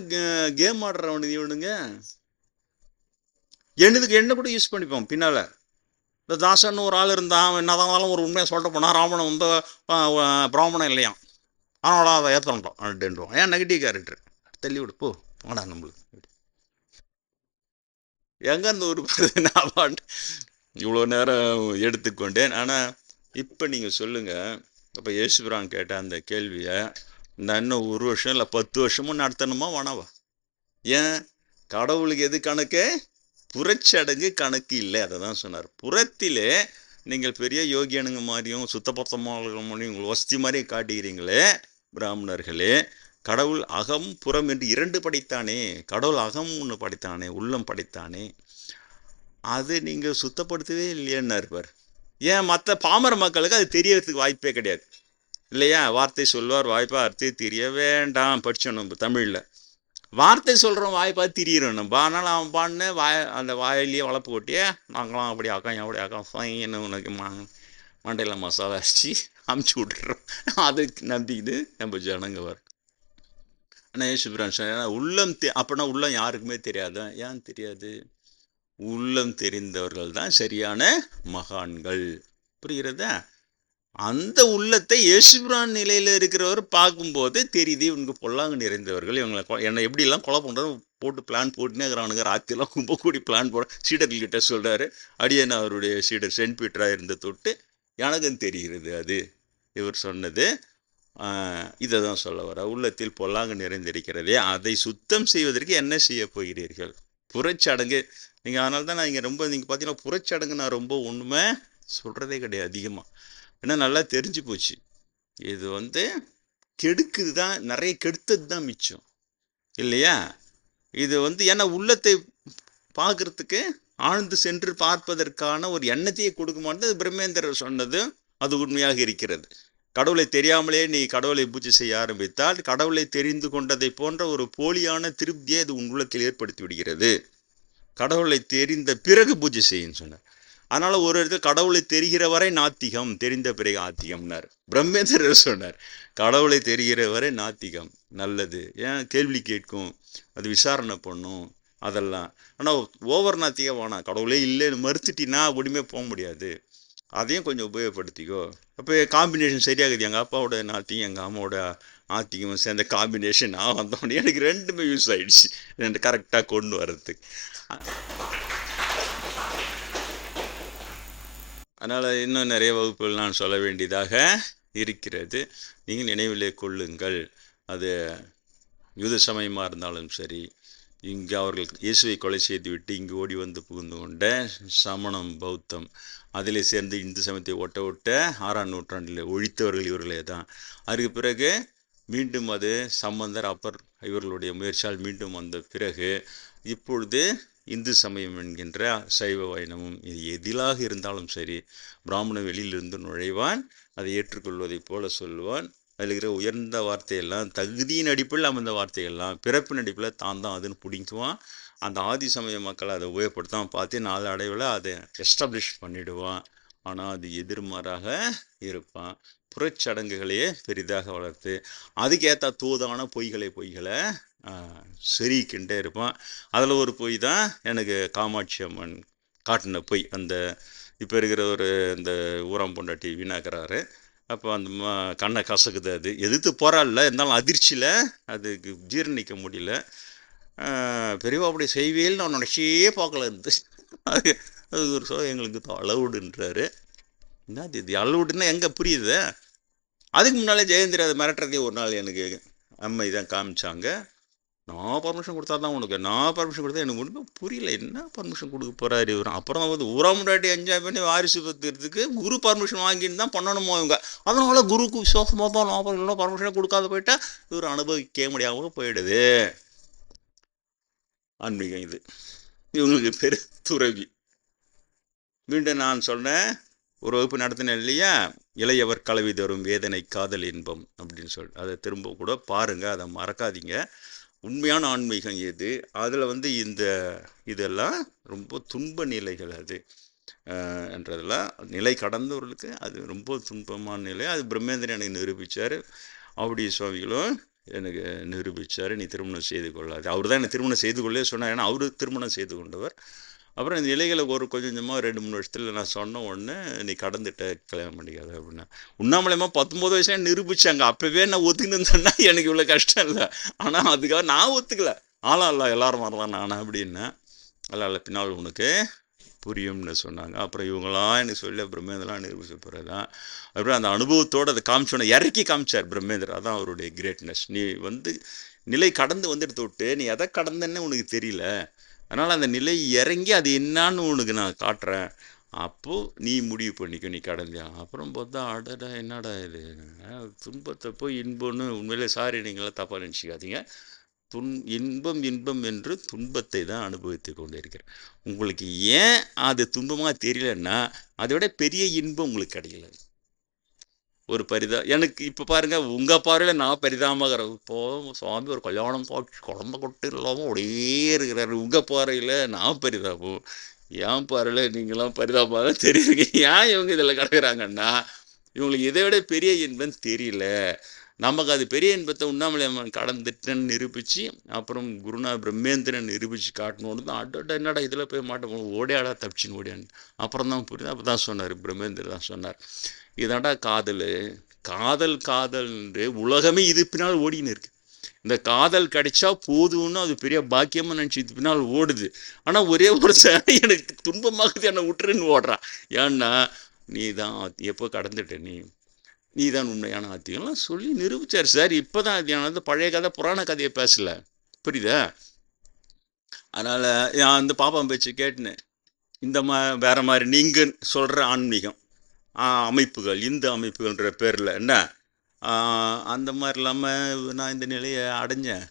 கேம் ஆடுறவனுங்க இவனுங்க. என்ன கூட யூஸ் பண்ணிப்போம் பின்னால். இந்த தாசன்னு ஒரு ஆள் இருந்தான், அவன் என்னதான் ஒரு உண்மையை சொல்லிட்டு போனால் ராவணன் பிராமணன் இல்லையாம், அதனால அதை ஏற்றோம் அப்படின்றான். ஏன் நெகட்டிவ் கேரக்டர் தள்ளி விடு போ வாடா நம்மளுக்கு. எங்கேருந்து ஒரு நான் இவ்வளோ நேரம் எடுத்துக்கொண்டேன். ஆனால் இப்போ நீங்கள் சொல்லுங்கள், இப்போ யேசுபிரான் கேட்ட அந்த கேள்வியை நான் இன்னும் 1 வருஷம் இல்லை 10 வருஷமும் நடத்தணுமா வேணாவா? ஏன் கடவுளுக்கு எது கணக்கு? புறச்சடங்கு கணக்கு இல்லை. அதை தான் சொன்னார். புறத்திலே நீங்கள் பெரிய யோகியனுங்க மாதிரியும் சுத்தபத்தமாக மாதிரியும் உங்கள் வசதி மாதிரி காட்டுகிறீங்களே பிராமணர்களே. கடவுள் அகம் புறம் என்று 2 படைத்தானே. கடவுள் அகம் ஒன்று படைத்தானே, உள்ளம் படைத்தானே. அது நீங்கள் சுத்தப்படுத்தவே இல்லையேன்னு இருப்பார். ஏன் மற்ற பாமர மக்களுக்கு அது தெரியறதுக்கு வாய்ப்பே கிடையாது இல்லையா? வார்த்தை சொல்வார் வாய்ப்பா அர்த்தம் தெரிய வேண்டாம். படித்தோம் நம்ம தமிழில். வார்த்தை சொல்கிறோம் வாய்ப்பா திரியிறோம் நம்ம. அதனால் அவன் பாடின அந்த வாயிலேயே வளர்ப்பு கொட்டியே நாங்களாம் அப்படி ஆக்கம் அப்படி ஆக்கம் ஃபைன்னு உனக்கு மண்டையில் மசாலா அரைச்சி அமுச்சு விட்டுறோம். அதுக்கு நம்பிக்கிது நம்ம ஜனங்க வரும். ஆனால் யேசுபிரான் உள்ளம் அப்படின்னா உள்ளம் யாருக்குமே தெரியாது. ஏன் தெரியாது? உள்ளம் தெரிந்தவர்கள் தான் சரியான மகான்கள். புரிகிறதா? அந்த உள்ளத்தை யேசுபிரான் நிலையில் இருக்கிறவர் பார்க்கும்போது தெரியுது இவங்க பொல்லாங்க நிறைந்தவர்கள், இவங்களை என்னை எப்படிலாம் கொலை பண்ணுறது போட்டு பிளான் போட்டுனே இருக்கிறானுங்க. ராத்திரிலாம் கும்ப கூடி பிளான் போட சீடர்கிட்ட சொல்கிறாரு. அடியேன் அவருடைய சீடர் சென்ட் பீட்டராக இருந்த தொட்டு எனக்கும் தெரிகிறது அது இவர் சொன்னது. இதை தான் சொல்ல வர. உள்ளத்தில் பொல்லாங்க நிறைந்திருக்கிறதே, அதை சுத்தம் செய்வதற்கு என்ன செய்ய போகிறீர்கள்? புறச்சடங்கு நீங்கள். அதனால தான் நான் இங்கே நீங்கள் பார்த்தீங்கன்னா புறச்சடங்கு நான் ரொம்ப ஒன்றுமே சொல்கிறதே கிடையாது அதிகமாக. ஏன்னா நல்லா தெரிஞ்சு போச்சு இது கெடுக்குது தான், நிறைய கெடுத்தது தான் மிச்சம் இல்லையா? இது ஏன்னா உள்ளத்தை பார்க்கறதுக்கு ஆழ்ந்து சென்று பார்ப்பதற்கான ஒரு எண்ணத்தையே கொடுக்க மாட்டேது. பிரம்மேந்திரர் சொன்னது அது உண்மையாக இருக்கிறது. கடவுளை தெரியாமலே நீ கடவுளை பூஜை செய்ய ஆரம்பித்தால் கடவுளை தெரிந்து கொண்டதை போன்ற ஒரு போலியான திருப்தியை அது உன் உள்ளத்தில் ஏற்படுத்தி விடுகிறது. கடவுளை தெரிந்த பிறகு பூஜை செய்யுன்னு சொன்னார். அதனால ஒரு இடத்துல கடவுளை தெரிகிற வரை நாத்திகம், தெரிந்த பிறகு ஆத்திகம்னார். பிரம்மேந்திரர் சொன்னார் கடவுளை தெரிகிற வரை நாத்திகம் நல்லது. ஏன் கேள்வி கேட்கும், அது விசாரணை பண்ணும் அதெல்லாம். ஆனால் ஓவர் நாத்திகம் வேணாம். கடவுளே இல்லைன்னு மறுத்துட்டினா ஒன்றுமே போக முடியாது. அதையும் கொஞ்சம் உபயோகப்படுத்திக்கோ. அப்போ காம்பினேஷன் சரியாகுது. எங்கள் அப்பாவோட நாத்தியும் எங்கள் அம்மாவோட ஆத்தியும் சேர்ந்த காம்பினேஷன் நான் வந்தோடனே எனக்கு ரெண்டுமே யூஸ் ஆகிடுச்சு, ரெண்டு கரெக்டாக கொண்டு வர்றதுக்கு. அதனால் இன்னும் நிறைய வகுப்புகள் நான் சொல்ல வேண்டியதாக இருக்கிறது. நீங்கள் நினைவிலே கொள்ளுங்கள். அது யூத சமயமாக இருந்தாலும் சரி, இங்கே அவர்கள் இயேசுவை கொலை செய்துவிட்டு இங்கு ஓடி வந்து புகுந்து கொண்ட சமணம் பௌத்தம் அதிலே சேர்ந்து இந்து சமயத்தை ஒட்ட 6ஆம் நூற்றாண்டில் ஒழித்தவர்கள் இவர்களே தான். அதுக்கு பிறகு மீண்டும் அது சம்பந்தர் அப்பர் இவர்களுடைய முயற்சியால் மீண்டும் வந்த பிறகு இப்பொழுது இந்து சமயம் என்கின்ற சைவ வைணவம் இது எதிலாக இருந்தாலும் சரி, பிராமணன் வெளியிலிருந்து நுழைவான், அதை ஏற்றுக்கொள்வதைப் போல சொல்லுவான். அதில் இருக்கிற உயர்ந்த வார்த்தையெல்லாம் தகுதியின் அடிப்பில் அமைந்த வார்த்தைகள்லாம் பிறப்பின் அடிப்பில் தான் அதுன்னு பிடிக்குவான். அந்த ஆதி சமய மக்கள் அதை உபயோகப்படுத்தாமல் பார்த்து நாலு அடைவில் அதை எஸ்டாப்ளிஷ் பண்ணிவிடுவான். ஆனால் அது எதிர்மாறாக இருப்பான். புறச்சடங்குகளையே பெரிதாக வளர்த்து அதுக்கேற்ற தூதான பொய்களை செரிக்கின்றே இருப்பான். அதில் ஒரு பொய் தான் எனக்கு காமாட்சி அம்மன் காட்டின பொய். அந்த இப்போ இருக்கிற ஒரு இந்த ஊரம் பொண்டாட்டி வீணாக்கிறாரு, அப்போ அந்த கண்ணை கசக்குது, அது எதிர்த்து போராடல, இருந்தாலும் அதிர்ச்சியில் அதுக்கு ஜீரணிக்க முடியல. பெரியவா அப்படி செய்வேல் நான் நினச்சியே பார்க்கல இருந்து அது ஒரு எங்களுக்கு அலவுடுன்றாரு. என்ன இது அலவுடுன்னா எங்கே புரியுது? அதுக்கு முன்னாலே ஜெயந்திரி அதை மிரட்டுறதே ஒரு நாள் எனக்கு அம்மை தான் காமிச்சாங்க. நான் பர்மிஷன் கொடுத்தா தான் உனக்கு, நான் பர்மிஷன் கொடுத்தா எனக்கு ஒன்றுமே புரியல, என்ன பர்மிஷன் கொடுக்க போகிறாரு இவர். அப்புறம் வந்து ஊராமுடாட்டி என்ஜாய் பண்ணி வாரிசு பத்துறதுக்கு குரு பர்மிஷன் வாங்கிட்டு தான் பண்ணணுமோ இவங்க. அதனால குருக்கு விசுவாசமாக தான் நான் பர்மிஷனை கொடுக்காத போயிட்டா இவர் அனுபவிக்க முடியாமல் போயிடுது. ஆன்மீகம் இது இவங்களுக்கு பெரு துறவி. மீண்டும் நான் சொன்னேன், ஒரு வகுப்பு நடத்தினேன் இல்லையா, இளையவர் கலவி தரும் வேதனை காதல் இன்பம் அப்படின்னு அதை திரும்ப கூட பாருங்கள், அதை மறக்காதீங்க. உண்மையான ஆன்மீகம் எது, அதில் வந்து இதெல்லாம் ரொம்ப துன்ப நிலைகள் அது என்றதெல்லாம் நிலை கடந்தவர்களுக்கு அது ரொம்ப துன்பமான நிலை. அது பிரம்மேந்திரன் எனக்கு நிரூபித்தார், ஆவுடைய சுவாமிகளும் எனக்கு நிரூபித்தார். நீ திருமணம் செய்து கொள்ளாது, அவர் தான் எனக்கு திருமணம் செய்து கொள்ளே சொன்னார், ஏன்னா அவர் திருமணம் செய்து கொண்டவர். அப்புறம் இந்த நிலைகளை ஒரு கொஞ்சமாக 2-3 வருஷத்தில் நான் சொன்ன உடனே நீ கடந்துட்ட கல்யாணம் பண்ணிக்காத அப்படின்னா, உண்ணாமலையமா 19 வயசுல நிரூபிச்சாங்க. அப்போவே நான் ஒத்துக்கின்னு சொன்னால் எனக்கு இவ்வளோ கஷ்டம் இல்லை. ஆனால் அதுக்காக நான் ஒத்துக்கல, ஆளாம் இல்லை எல்லாரும் வரலாம் நானா அப்படின்னா, அல்ல பின்னால் உனக்கு புரியும்னு சொன்னாங்க. அப்புறம் இவங்களாம் எனக்கு சொல்லி பிரம்மேந்திரலாம் நிரூபிச்ச பிறகு தான் அப்புறம் அந்த அனுபவத்தோடு அதை காமிச்சோன்னே இறக்கி காமிச்சார் பிரம்மேந்திரா. அதான் அவருடைய கிரேட்னஸ். நீ வந்து நிலை கடந்து வந்துட்டு தொட்டு நீ எதை கடந்தன்னு உனக்கு தெரியல, அதனால் அந்த நிலை இறங்கி அது என்னான்னு உனக்கு நான் காட்டுறேன், அப்போது நீ முடிவு பண்ணிக்கோ நீ கடந்தியா. அப்புறம் பார்த்தா அடடா என்னடா இது, துன்பத்தை போய் இன்பம்னு. உண்மையிலே சாரி, நீங்களாம் தப்பாக நினச்சிக்காதீங்க. இன்பம் இன்பம் என்று துன்பத்தை தான் அனுபவித்து கொண்டு இருக்கிறேன். உங்களுக்கு ஏன் அது துன்பமாக தெரியலன்னா அதை விட பெரிய இன்பம் உங்களுக்கு கிடைக்கல. ஒரு எனக்கு இப்போ பாருங்கள், உங்கள் பார்வையில் நான் பரிதாபமாக, இப்போ சுவாமி ஒரு கல்யாணம் காட்சி குழந்தை கொட்டு இல்லாமல் அப்படியே இருக்கிறாரு, உங்கள் பார்வையில் நான் பரிதாபம், என் பார்வையில் நீங்களாம் பரிதாபமாக தான் தெரியுங்க. ஏன் இவங்க இதில் கிடக்குறாங்கன்னா இவங்களுக்கு இதை விட பெரிய இன்பம் தெரியல. நமக்கு அது பெரிய இன்பத்தை உண்ணாமலை கடந்துட்டேன்னு நிரூபித்து, அப்புறம் குருநாத் பிரம்மேந்திரன் நிரூபித்து காட்டணுன்னு தான் அட்ட என்னடா இதில் போய் மாட்டோம் ஓடியாடா தப்பிச்சின்னு ஓடியான்னு. அப்புறம் தான் புரியுது. அப்போ தான் சொன்னார் பிரம்மேந்திரன் தான் சொன்னார், இதாண்டா காதல், காதல் காதல்ன்று உலகமே இது பின்னால் ஓடின்னு இருக்கு. இந்த காதல் கிடைச்சா போதும்னு அது பெரிய பாக்கியமாக நினச்சி இது பின்னால் ஓடுது. ஆனால் ஒரே ஒரு எனக்கு துன்பமாகுது, என்னை விட்டுருன்னு ஓடுறான். ஏன்னா நீ தான் எப்போ கடந்துட்ட, நீ தான் உண்மையான ஆத்திகம்லாம் சொல்லி நிரூபித்தார் சார். இப்போ தான் அது பழைய கதை புராண கதையை பேசலை, புரியுதா? அதனால் நான் அந்த பாப்பா பேச்சு கேட்டுனேன். இந்த வேறு மாதிரி நீங்கள் சொல்கிற ஆன்மீகம் அமைப்புகள், இந்து அமைப்புகள்ன்ற பேரில் என்ன அந்த மாதிரி இல்லாமல் நான் இந்த நிலையை அடைஞ்சேன்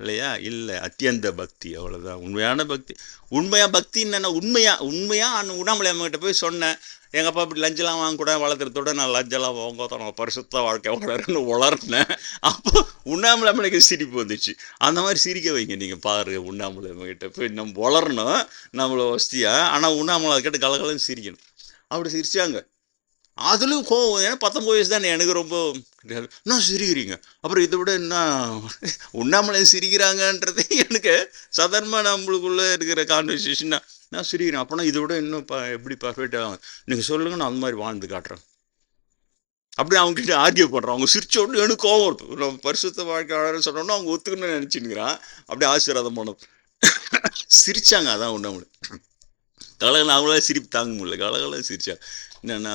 இல்லையா? இல்லை, அத்தியந்த பக்தி, அவ்வளோதான் உண்மையான பக்தி. உண்மையாக பக்தி என்னென்னா உண்மையாக உண்ணாமலை அம்மகிட்ட போய் சொன்னேன், எங்கள் அப்பா இப்படி லஞ்செலாம் வாங்கக்கூட வளர்த்துறதோட நான் லஞ்செல்லாம் வாங்க நான் பரிசுத்த வாழ்க்கை வளர்னேன். அப்போ உண்ணாமலை அம்மனுக்கு சிரிப்பு வந்துச்சு. அந்த மாதிரி சிரிக்க வைங்க நீங்கள் பாருங்கள். உண்ணாமலை அம்மகிட்ட போய் நம்ம வளரணும் நம்மளை வசதியாக, ஆனால் உண்ணாமலை கேட்டு கலகலன்னு சிரிக்கணும். அப்படி சிரிச்சாங்க. அதுலேயும் கோவம். ஏன்னா 19 வயசு தானே எனக்கு ரொம்ப. என்ன சிரிக்கிறீங்க? அப்புறம் இதை விட என்ன உண்ணாமலை சிரிக்கிறாங்கன்றது எனக்கு சாதாரணமாக நம்மளுக்குள்ளே இருக்கிற கான்வர்சேஷன். நான் சிரிக்கிறேன். அப்போனா இதை விட இன்னும் எப்படி பர்ஃபெக்டாக நீங்கள் சொல்லுங்க, நான் அந்த மாதிரி வாழ்ந்து காட்டுறேன். அப்படி அவங்ககிட்ட ஆர்கியூ பண்ணுறோம். அவங்க சிரிச்ச உடனே எனக்கு கோவம் வருது. நம்ம பரிசுத்த வாழ்க்கையாளர்னு சொன்னோன்னா அவங்க ஒத்துக்கணும்னு நினச்சின்னுக்கிறான். அப்படியே ஆசீர்வாதம் பண்ணோம். சிரிச்சாங்க. அதான் உண்ணாமலை கலகல அவங்களால சிரிப்பு தாங்க முடியல. கலகல சிரிச்சாங்க. என்னன்னா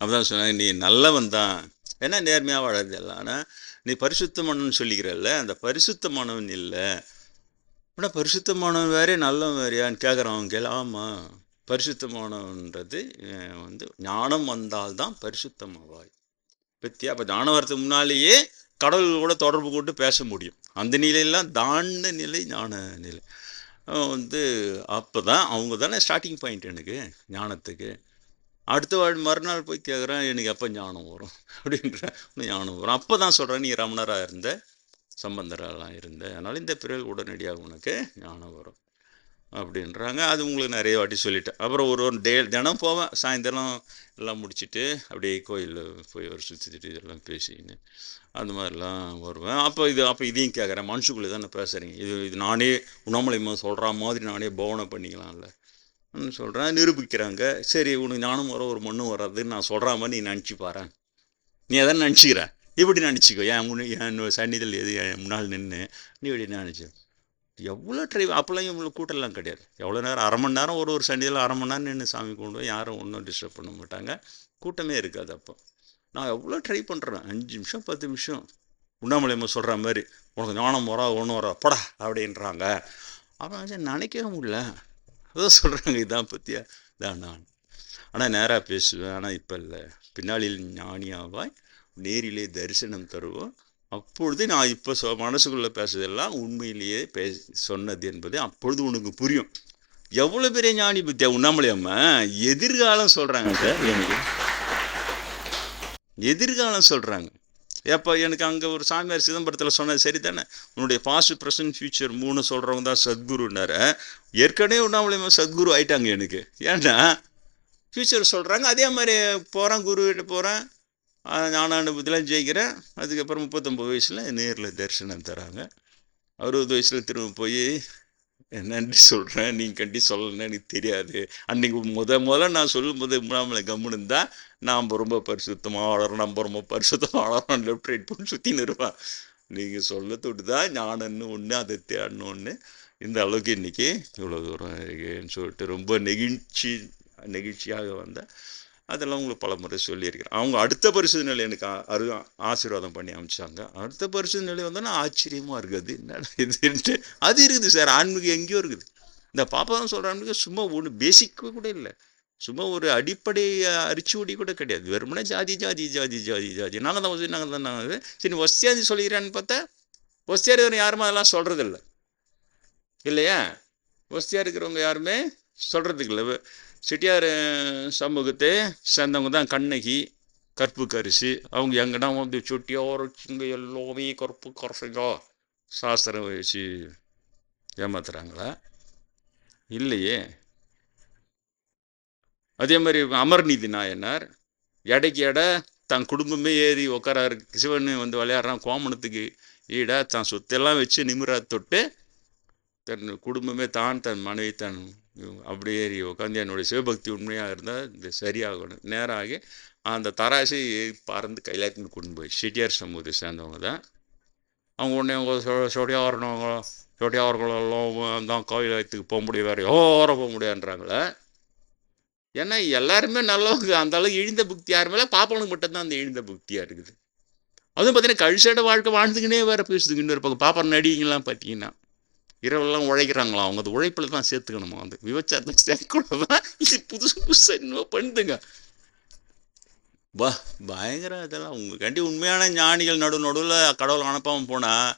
அப்பதான் சொன்னாங்க, நீ நல்லவன் தான், ஏன்னா நேர்மையாக வாழறது எல்லாம். ஆனால் நீ பரிசுத்தமானவன் சொல்லிக்கிறல்ல, அந்த பரிசுத்தமானவன் இல்லை. ஆனால் பரிசுத்தமானவன் வேறே நல்லவன் வேறையான்னு கேட்குறான் அவங்க கேள்வி. ஆமாம், பரிசுத்தமானவன்றது வந்து ஞானம் வந்தால்தான் பரிசுத்தமாவாய். பத்தியா? அப்போ ஞானம் வரதுக்கு முன்னாலேயே கடவுள் கூட தொடர்பு கொண்டு பேச முடியும். அந்த நிலையெல்லாம் தாண்ட நிலை ஞான நிலை வந்து. அப்போ தான் அவங்க தானே ஸ்டார்டிங் பாயிண்ட் எனக்கு ஞானத்துக்கு. அடுத்த மறுநாள் போய் கேட்குறேன், எனக்கு எப்போ ஞானம் வரும் அப்படின்ற. ஞானம் வரும். அப்போ தான் சொல்கிறேன், நீ ரமணராக இருந்த, சம்பந்தரெல்லாம் இருந்த, அதனால் இந்த பிறகு உடனடியாக உனக்கு ஞானம் வரும் அப்படின்றாங்க. அது உங்களுக்கு நிறைய வாட்டி சொல்லிட்டேன். அப்புறம் ஒரு தினம் போவேன், சாயந்தரம் எல்லாம் முடிச்சுட்டு அப்படியே கோயிலில் போய் ஒரு சுற்றிட்டு இதெல்லாம் பேசிக்கின்னு அந்த மாதிரிலாம் வருவேன். அப்போ இதையும் கேட்குறேன், மனுஷுக்குள்ளே தானே பேசுகிறீங்க, இது நானே உண்ணாமலை சொல்கிற மாதிரி நானே போவனை பண்ணிக்கலாம்ல சொல்கிறேன். நிரூபிக்கிறாங்க. சரி, உனக்கு ஞானம் வர ஒரு மண்ணும் வராதுன்னு நான் சொல்கிற மாதிரி நீ நினச்சி பாரு. நீ எதை நினச்சிக்கிற, இப்படி நினச்சிக்கோ. என் சன்னிதில் எது என் முன்னால் நின்று நீ இப்படி நினச்சி. எவ்வளோ அப்போல்லாம் இவ்வளோ கூட்டம்லாம் கிடையாது. எவ்வளோ நேரம், அரை மணி நேரம் ஒரு சன்னிதில் அரை மணி நேரம் நின்று சாமி கொண்டு யாரும் ஒன்றும் டிஸ்டர்ப் பண்ண மாட்டாங்க. கூட்டமே இருக்காது. அப்போ நான் எவ்வளோ ட்ரை பண்ணுறேன். 5 நிமிஷம் 10 நிமிஷம் உண்ணாமலையம்மா சொல்கிற மாதிரி உனக்கு ஞானம் வரா ஒன்றும் வரா படா அப்படின்றாங்க. அவன் நினைக்கவே முடியல. அதான் சொல்கிறாங்க, இதான் பற்றியா இதான் நான். ஆனால் நேராக பேசுவேன். ஆனால் இப்போ இல்லை. பின்னாளில் ஞானியாவாய் நேரிலே தரிசனம் தருவோம். அப்பொழுது நான் இப்போ மனசுக்குள்ளே பேசுறதெல்லாம் உண்மையிலேயே சொன்னது என்பது அப்பொழுது உனக்கு புரியும். எவ்வளோ பெரிய ஞானி பத்தியா உண்ணாமலையம்மா. எதிர்காலம் சொல்கிறாங்க சார், எனக்கு எதிர்காலம் சொல்கிறாங்க. எப்போ எனக்கு அங்கே ஒரு சாமியார் சிதம்பரத்தில் சொன்னது சரி தானே, உன்னுடைய பாஸ்ட் ப்ரெசன்ட் ஃபியூச்சர் 3 சொல்கிறவங்க தான் சத்குருன்னார. ஏற்கனவே உண்ணாமலையம்மா சத்குரு ஆயிட்டாங்க எனக்கு. ஏன்னா ஃபியூச்சர் சொல்கிறாங்க. அதே மாதிரி போகிறேன், குருக்கிட்ட போகிறேன், ஞானானுபவத்தில் ஜெயிக்கிறேன். அதுக்கப்புறம் 39 வயசில் நேரில் தரிசனம் தராங்க. 60 வயசில் திரும்ப போய் நன்றி சொல்கிறேன், நீங்கள் கண்டி சொல்லலைன்னா எனக்கு தெரியாது. அன்றைக்கி முதல்ல நான் சொல்லும்போது உண்ணாமலை கம்முன்னு இருந்தால் நாம் ரொம்ப பரிசுத்தமாக வளரோம், நம்ம ரொம்ப பரிசுத்தமாக வளரோம், லெஃப்ட் ரைட் பண்ணி சுற்றின்னு இருப்பேன். நீங்கள் சொல்ல தொட்டு தான் ஞானன்னு ஒன்று, அதை தேடணுன்னு இந்த அளவுக்கு இன்றைக்கி இவ்வளோ தூரம் இருக்குன்னு சொல்லிட்டு ரொம்ப நெகிழ்ச்சியாக வந்தேன். அதெல்லாம் உங்களுக்கு பல முறை சொல்லியிருக்கிறேன். அவங்க அடுத்த பரிசுத்த நிலை எனக்கு ஆசீர்வாதம் பண்ணி அமைச்சாங்க. அடுத்த பரிசுத்த நிலை வந்தோன்னா ஆச்சரியமாக இருக்குது. என்னடா இதுன்ட்டு அது இருக்குது சார். ஆன்மீகம் எங்கேயோ இருக்குது. இந்த பாப்பா தான் சொல்கிறாங்க, சும்மா ஒன்று பேசிக்க கூட இல்லை, சும்மா ஒரு அடிப்படை அரிச்சுவடி கூட கிடையாது. வெறுமனே ஜாதி ஜாதி ஜாதி ஜாதி ஜாதி நாங்கள் தான் நாங்கள் சரி வசதியாதி சொல்லிக்கிறான்னு பார்த்தா வசதியாக யாருமே அதெல்லாம் சொல்கிறதில்ல இல்லையா. வசதியாக இருக்கிறவங்க யாருமே சொல்கிறதுக்கு இல்லை. செட்டியார் சமூகத்தை சேர்ந்தவங்க தான் கண்ணகி, கற்பு கரிசி. அவங்க எங்கன்னா வந்து செட்டியார் வச்சுங்க எல்லாமே கற்பு கரசுங்க சாஸ்திரம் வச்சு ஏமாத்துறாங்களா? இல்லையே. அதே மாதிரி அமர்நீதி நாயனார் எடைக்கு எடை தன் குடும்பமே ஏறி உட்காராரு. சிவன் வந்து விளையாடுறான் கோமணத்துக்கு ஈடா தான் சொத்தெல்லாம் வச்சு நிமிரா தொட்டு தன் குடும்பமே தன் மனைவி தன் அப்படியே ஏறி உட்காந்து என்னுடைய சிவபக்தி உண்மையாக இருந்தால் இது சரியாகணும். நேராகி அந்த தராசை பறந்து கைலாயத்துக்கு கொண்டு போய் செட்டியார் சமூகத்தை சேர்ந்தவங்க தான். அவங்க உடனே சொடியார்களெல்லாம் தான் கைலாயத்துக்கு போக முடியும், வேறு யாரும் போக முடியாதுன்றாங்களே. ஏன்னா எல்லாருமே நல்லவங்க. அந்த அளவுக்கு இழிந்த புக்தி யாருமே பாப்பானுக்கு மட்டும்தான் அந்த இழிந்த புக்தியாக இருக்குது. அதுவும் பார்த்தீங்கன்னா கழிச்சட வாழ்க்கை வாழ்ந்துக்கினே வேறு பேசுதுங்கன்னு இருப்பாங்க. பாப்பா நடிகங்களாம் பார்த்தீங்கன்னா இரவெல்லாம் உழைக்கிறாங்களா, அவங்க அது உழைப்பில் தான் சேர்த்துக்கணுமா, அந்த விபச்சாரத்தை சேர்க்கக்கூடாதான். இது புதுசாக இன்னும் பண்ணுதுங்க. பயங்கரம் இதெல்லாம். உங்களுக்காண்டி உண்மையான ஞானிகள் நடுவில் கடவுள் அனுப்பாமல் போனால்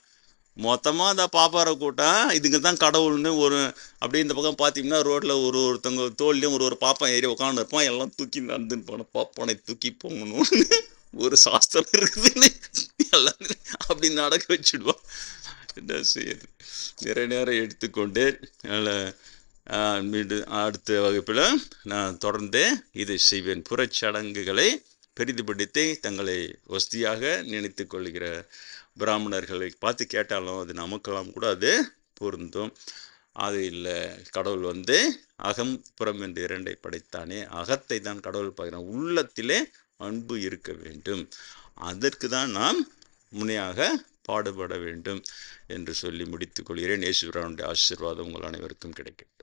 மொத்தமாக அந்த பாப்பாரை கூட்டம் இதுங்க தான் கடவுள்னு ஒரு அப்படி இந்த பக்கம் பார்த்தீங்கன்னா ரோட்டில் ஒருத்தவங்க தோல்லையும் ஒரு பாப்பா ஏறி உட்காந்து இருப்பான். எல்லாம் தூக்கி நடந்துன்னு போன பாப்பானை தூக்கி போகணும்னு ஒரு சாஸ்திரம் இருக்குதுன்னு எல்லாம் அப்படி நடக்க வச்சுடுவான். என்ன செய்யுது, நிறைய நேரம் எடுத்துக்கொண்டு அதில் அடுத்த வகுப்பில் நான் தொடர்ந்து இதை செய்வேன். புறச்சடங்குகளை பெரிதுபடுத்தி தங்களை வசதியாக நினைத்து கொள்கிற பிராமணர்களை பார்த்து கேட்டாலும் அது நமக்கெல்லாம் கூட அது பொருந்தும். அது இல்லை, கடவுள் அகம் புறம் என்று இரண்டை படைத்தானே, அகத்தை தான் கடவுள் பார்க்கிறான், உள்ளத்திலே அன்பு இருக்க வேண்டும். அதற்கு தான் நாம் முனையாக பாடுபட வேண்டும் என்று சொல்லி முடித்துக் கொள்கிறேன். இயேசுவினுடைய ஆசீர்வாதம் உங்கள் அனைவருக்கும் கிடைக்கும்.